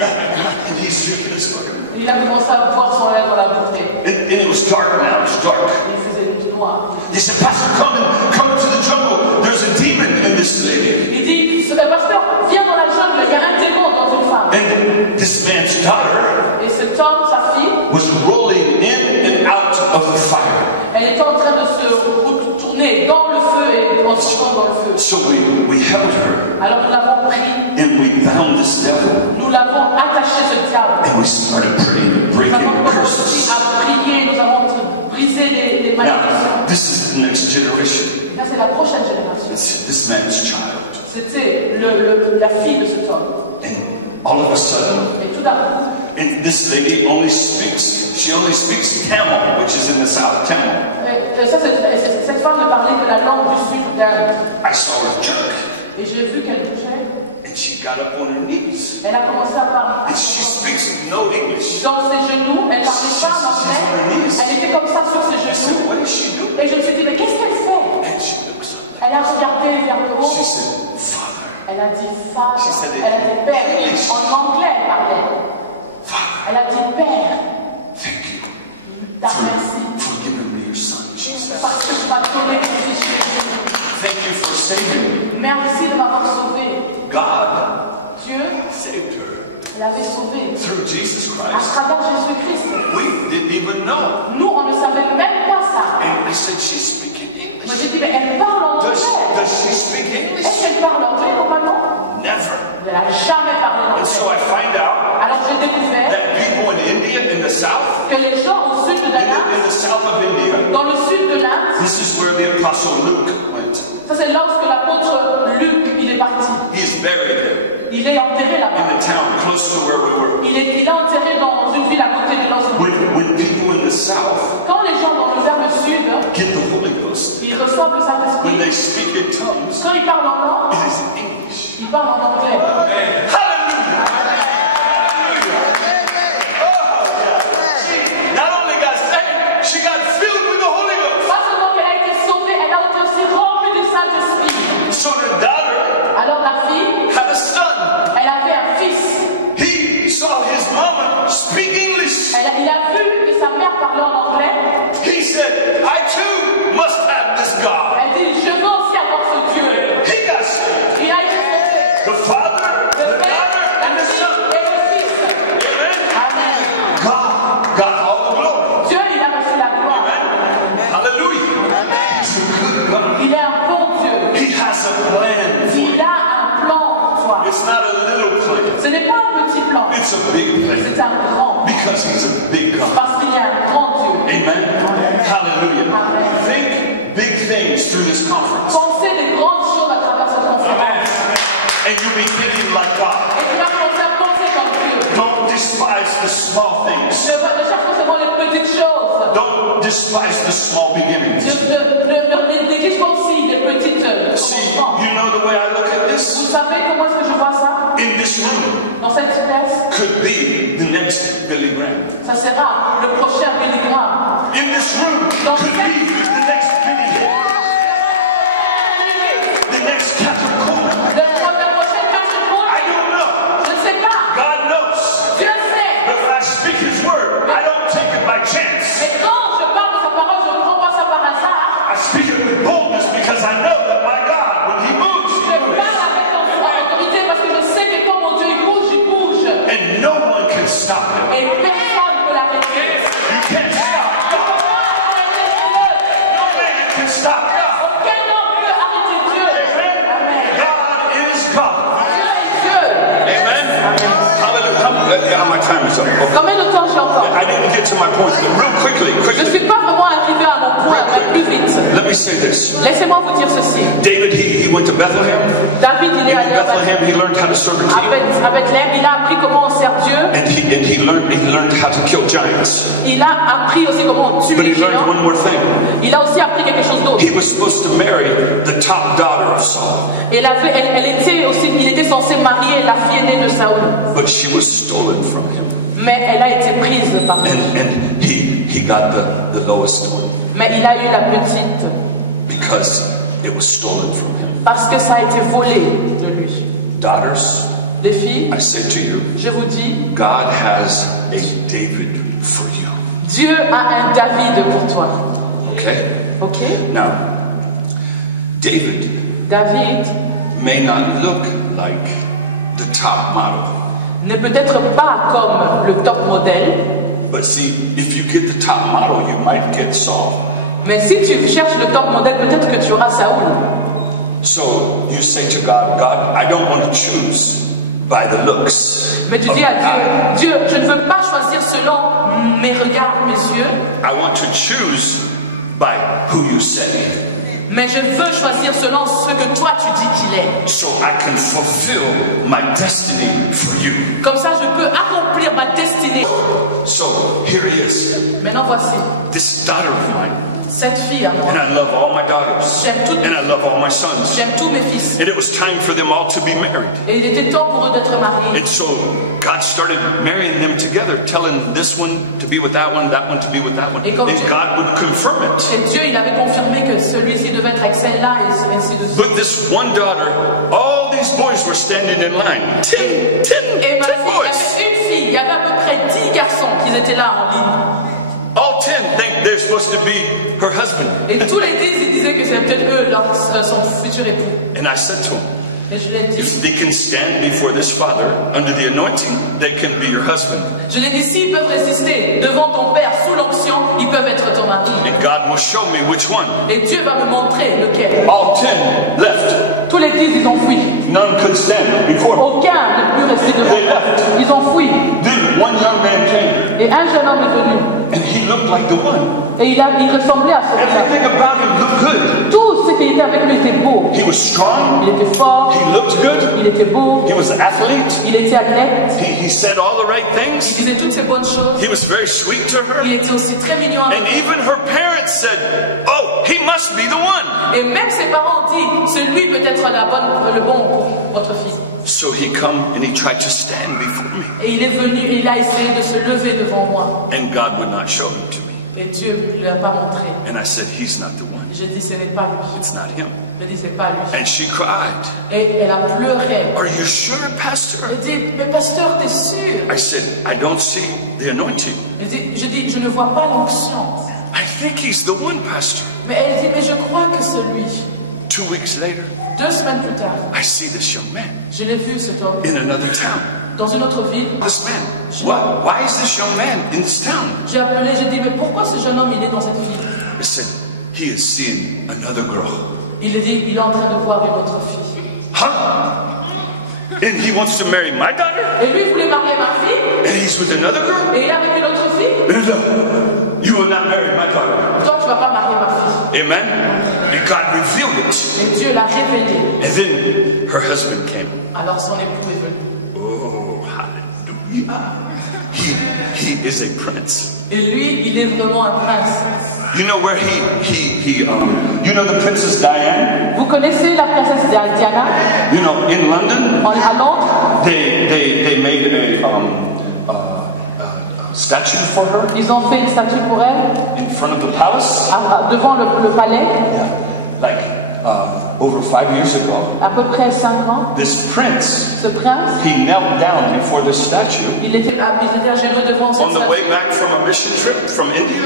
And he's drinking his buttermilk. Et il a commencé à boire son lait dans la bouteille. And it was dark now. It's dark. Il faisait nuit noire. He said, Pastor, come to the jungle. There's a demon in this lady. Il dit, pasteur, viens dans la jungle, il y a un démon dans une femme. And this man's daughter Et cet homme, sa fille, was rolling in and out of the fire. elle était en train de se tourner dans le feu et en sortant dans le feu. So we held her Alors nous l'avons pris, and we bound this devil nous l'avons attaché ce diable. and we started praying, Nous breaking avons commencé curses. à prier, nous avons brisé les malédictions. Now, this is the next generation. Là, c'est la prochaine génération. It's this man's child. C'était la fille de cet homme. And all of a sudden, Et tout d'un coup, and this lady only speaks Tamil, which is in the south, Tamil. cette femme ne parlait que la langue du sud d'Inde. I saw her jerk, Et j'ai vu qu'elle bougeait. and she got up on her knees. Elle a commencé à parler. And she speaks no English. Dans ses genoux, elle ne parlait pas en anglais. Elle était comme ça sur ses I said, genoux. what is she doing? Et je me suis dit, mais qu'est-ce qu'elle fait? And she looks up. Elle a regardé vers le haut. She said, Father, Elle a dit Father. She said it Elle a dit in Père. English. En anglais, elle parlait. Father, Elle a dit Père. thank you Merci. for giving me your son, Jesus. Parce que tu m'as donné ton fils Jésus. Thank you for saving me. Merci de m'avoir sauvé. God Dieu saved her l'avait sauvé through Jesus à Christ. travers Jésus-Christ. We didn't even know. Nous, on ne savait même pas ça. And I said, she's speaking Moi, English. j'ai dit, mais elle parle anglais. Does she speak English? Est-ce qu'elle parle anglais normalement? Never. Elle n'a jamais parlé And so anglais. I find out Alors j'ai découvert that people in India, in the south, que les gens au sud de in l'Inde, the south of India, dans le sud de l'Inde, this is where the apostle Luke went. ça c'est là où l'apôtre Luc, il est parti. He is buried there Il est enterré in là-bas. the town close to where we were. Il est enterré dans une ville à côté de l'ancienne. When people in the south Quand les gens vers le sud, get the Holy Ghost, ils reçoivent le when Saint-Esprit. they speak in tongues, Quand ils parlent en langue, it is in English. ils parlent en anglais. Hallelujah! Hallelujah! Oh, yeah. She not only got saved, she got filled with the Holy Ghost. Pas seulement qu'elle a été sauvée, elle a été aussi remplie du Saint-Esprit. So the daughter Alors la fille, had a son. elle avait un fils. He saw his mama speak English. Il a vu que sa mère parlait en anglais. He said, I too must have this God. Elle dit, je veux aussi avoir ce Dieu. He got saved. Il a été sauvé. The Father, the Le Père, daughter, la and the fille Son. et le Fils. Amen. Amen. God got all the glory. Dieu, il a reçu la gloire. Amen. Hallelujah. He's a good God. Il est un bon Dieu. He has a plan for Il you. a un plan pour toi. It's not a little plan. Ce n'est pas un petit plan. It's a big plan. C'est un grand. Because he's a big God. Parce qu'il y a un grand Dieu. Amen. Hallelujah. Amen. Think big things through this conference. Pensez des grandes choses à travers cette conférence. And you'll be thinking like God. Et tu vas commencer à penser comme Dieu. Don't despise the small things. Ne cherche pas seulement les petites choses. Don't despise the small beginnings. Ne néglige pas aussi les petites See, commencements. you know the way I look at Vous this? savez comment est-ce que je vois ça? In this room Dans cette pièce, could be the next Billy Graham. ça sera le prochain Billy Graham. In this room could be the next Billy Hill. The next Catherine Coleman. Le prochain Patrick Paul, I don't know. je ne sais pas. God knows. Dieu sait. But when I speak His word, I don't take it by chance. Mais quand je parle de sa parole, je ne prends pas ça par hasard. I speak it with boldness because I know that my God, when He moves, He Je moves. parle avec autorité parce que je sais que quand mon Dieu il bouge. And no one can stop Him. Et personne ne peut l'arrêter. You can't stop God. No man can stop God. Aucun homme ne peut arrêter Dieu. Amen. God is God. Dieu est Dieu. Amen. Hallelujah. My time is up. Okay. Combien de temps j'ai encore? I didn't get to my point. Real quickly. Je ne suis pas vraiment arrivé à mon point, mais plus vite. Let me say this. Laissez-moi vous dire ceci. David, he went to Bethlehem. David, il est In allé à Bethlehem, he learned how to serve a king. Bethléem, il a appris comment on sert Dieu. And he learned how to kill giants. Il a appris aussi comment on tue But les he learned géants. one more thing. Il a aussi appris quelque chose d'autre. He was supposed to marry the top daughter of Saul. Il était censé marier la fille aînée de Saoul. But she was stolen from him. Mais elle a été prise par lui. And he got the lowest one Mais il a eu la petite because it was stolen from him. parce que ça a été volé de lui. Daughters, Les filles, I say to you, je vous dis, God has a David for you. Dieu a un David pour toi. Okay? Ok? Now, David David may not look like the top model. n'est peut-être pas comme le top modèle, But see, if you get the top model, you might get Saul. mais si tu cherches le top modèle, peut-être que tu auras Saoul. So you say to God, God, I don't want to choose by the looks. Mais tu of dis à the eye. Dieu, Dieu, je ne veux pas choisir selon mes regards, mes yeux, I want to choose by who you say, mais je veux choisir selon ce que toi tu dis qu'il est. so I can fulfill my destiny for you. Comme ça, je peux accomplir ma destinée. So here he is, Maintenant, voici this daughter of mine, cette fille à moi. and I love all my daughters, J'aime toutes and I love all my sons. J'aime tous mes fils. And it was time for them all to be married. Et il était temps pour eux d'être mariés. And so God started marrying them together, telling this one to be with that one to be with that one. Et comme And Dieu- God would confirm it. Et Dieu, il avait confirmé que celui-ci devait être avec celle-là et ainsi de suite. But this one daughter, all these boys were standing in line. 10 Et maintenant, il y boys. avait une fille, il y avait à peu près 10 garçons qui étaient là en ligne. All 10 think they're supposed to be her husband. Et tous les 10, ils disaient que c'était peut-être eux, son futur époux. And I said to him, Et je l'ai dit, if they can stand before this father under the anointing, they can be your husband. s'ils peuvent résister devant ton père sous l'onction, ils peuvent être ton mari. And God will show me which one. Et Dieu va me montrer lequel. All 10 left. Tous les 10, ils ont fui. None could stand before. Aucun ne peut rester devant. They left. Ils ont fui. Then one young man came Et un jeune homme est venu. And he looked like the one. Et il ressemblait à celui-là. Everything about him looked good. Tout ce qui était avec lui était beau. He was strong. Il était fort. He looked good. Il était beau. He was an athlete. Il était athlète. He said all the right Il things. disait toutes ces bonnes choses. He was very sweet to her. Il était aussi très mignon avec And elle. even her parents said, oh, he must be the one. Et même ses parents ont dit, celui peut être le bon pour votre fille. So he come and he tried to stand before me. Et il est venu et il a essayé de se lever devant moi. And God would not show him to me. Et Dieu ne lui a pas montré. And I said, he's not the one. Je dis, ce n'est pas lui. It's not him. Je dis, c'est pas lui. And she cried. Et elle a pleuré. Are you sure, Pastor? Elle dit, mais pasteur, t'es sûr? I said, I don't see the anointing. Je dis, je ne vois pas l'onction. I think he's the one, Pastor. Mais elle dit, mais je crois que c'est lui. 2 weeks later, 2 semaines plus tard, I see this young man je l'ai vu cet homme in another town. dans une autre ville. This man, why is this young man in this town? J'ai appelé, j'ai dit, mais pourquoi ce jeune homme il est dans cette ville? I said, he is seeing another girl. Il a dit, il est en train de voir une autre fille. Huh? And he wants to marry my daughter? Et lui, il voulait marier ma fille. And he's with another girl? Et il est avec une autre fille. No, you will not marry my daughter. Toi, tu vas pas marier ma fille. Amen? And God revealed it. Et Dieu l'a révélé. And then her husband came. Alors son époux est venu. Oh, hallelujah. He is a prince. Et lui, il est vraiment un prince. You know where you know the Princess Diana? Vous connaissez la princesse Diana? You know, in London, À Londres, they made a statue for her ils ont fait une statue pour elle in front of the palace. devant le palais. Yeah, like over 5 years ago. À peu près 5 ans. This prince, Ce prince, he knelt down before this statue il était à genoux devant cette on the way statue. back from a mission trip from India.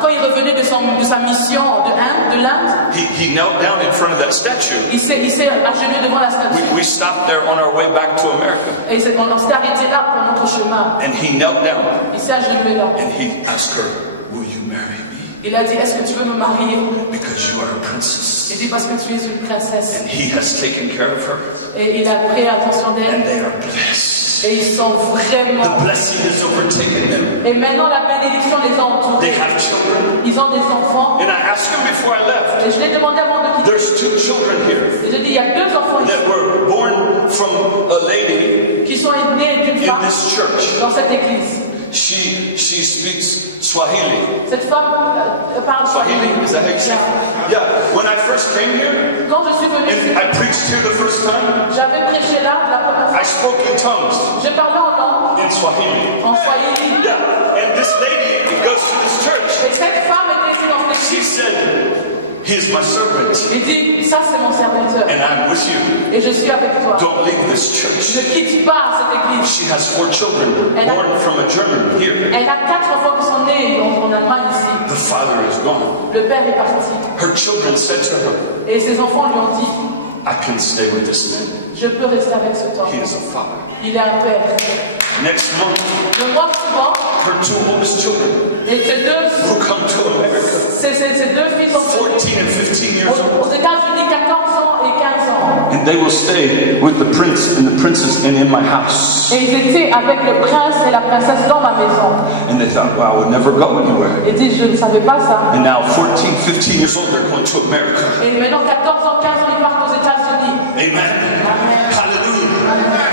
Quand il revenait de sa mission de l'Inde, He knelt down in front of that statue. il s'est à genoux devant la statue. We stopped there on our way back to America. Et on s'est arrêté là pour notre chemin. And he knelt down Il s'est agenouillé là. and he asked her, will you marry me? Il a dit, est-ce que tu veux me marier? Because you are a princess. Il dit, parce que tu es une princesse. And he has taken care of her. Et il a pris attention And d'elle. they are blessed. Et ils sont vraiment... The blessing has overtaken them. Et maintenant, la bénédiction les a entourés. They have children. Ils ont des enfants. And I asked him before I left. Et je l'ai demandé avant de quitter. There's 2 children here Et je dis, il y a 2 enfants ici that were born from a lady qui sont nés d'une in femme this church. dans cette église. She speaks Swahili. Cette femme parle Swahili, is that how you say it? Yeah. When I first came here, Quand je suis venue ici, and I preached here the first time, j'avais prêché là la première fois. I spoke in tongues Je parlais en langue, in Swahili. en swahili. Yeah. And this lady goes to this church. Et cette femme était ici dans cette She église. said, he is my servant, Il dit, ça c'est mon serviteur. and I'm with you. Et je suis avec toi. Don't leave this church. Ne quitte pas cette église. She has 4 children born from a German here. Elle a 4 enfants qui sont nés en Allemagne ici. The father is gone. Le père est parti. Her children said to her, Et ses enfants lui ont dit, I can stay with this man. je peux rester avec cet homme. He is a father. Il est un père. Next month, Le mois suivant, her 2 oldest children et ces deux filles sont 14 and 15 years old. aux États-Unis, 14 ans et 15 ans. And they will stay with the prince and the princess and in my house. Et ils étaient avec le prince et la princesse dans ma maison. And they thought, wow, we'll never go anywhere. Ils disent, je ne savais pas ça. And now 14, 15 years old, they're going to America. Et maintenant, 14 ans, 15 ans, ils partent aux États-Unis. Amen. Hallelujah.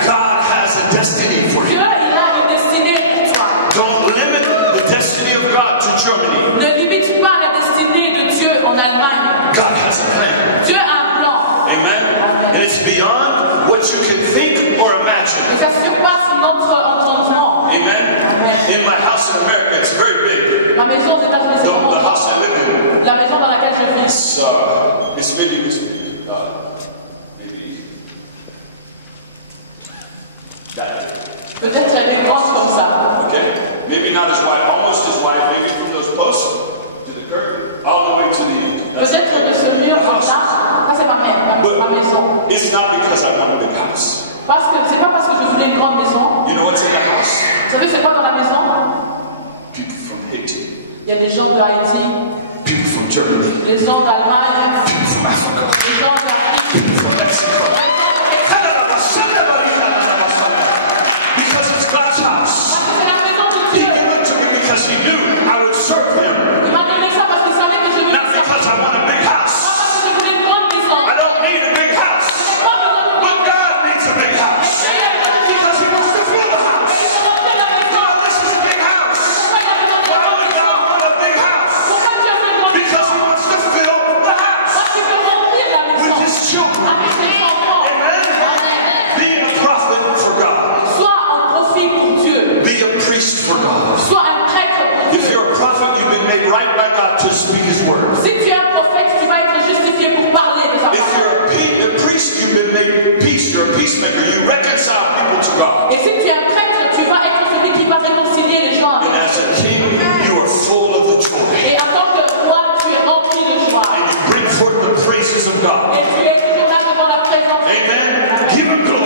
God has a destiny for Dieu, you. il a une destinée pour toi. Don't limit the destiny of God to Germany. Ne limite pas la destinée de Dieu en Allemagne. God has a plan. Dieu a un plan. Amen. And it's beyond what you can think or imagine. Et ça surpasse notre entendement. Amen. In my house in America, it's very big. Ma maison aux États-Unis, c'est vraiment The grand. house I live in. La maison dans laquelle je vis. It's maybe that. Peut-être elle est grande comme ça. Okay? Maybe not as wide, almost as wide, maybe from those posts to the curtain, all the way to the end. Peut-être de ce mur comme ça. Ça, c'est ma maison. It's not because I want a big house. Parce que c'est pas parce que je voulais une grande maison. You know what's in the house? Vous savez, c'est quoi dans la maison? People from Haiti, Il y a des gens de Haïti, people from Germany, des gens d'Allemagne, people from Africa, des gens d'Afrique, people from Mexico. Because it's God's house. c'est la maison de He Dieu. looked to me because he knew I prophète, tu vas être justifié pour parler de sa If parole. you're a priest, you've been made peace. You're a peacemaker. You reconcile people to God. Et si tu es un prêtre, tu vas être celui qui va réconcilier les gens. And as a king, you are full of the joy. Et en tant que roi, tu es rempli de joie. And you bring forth the praises of God. Et tu es toujours là devant la présence. Amen. Give him glory.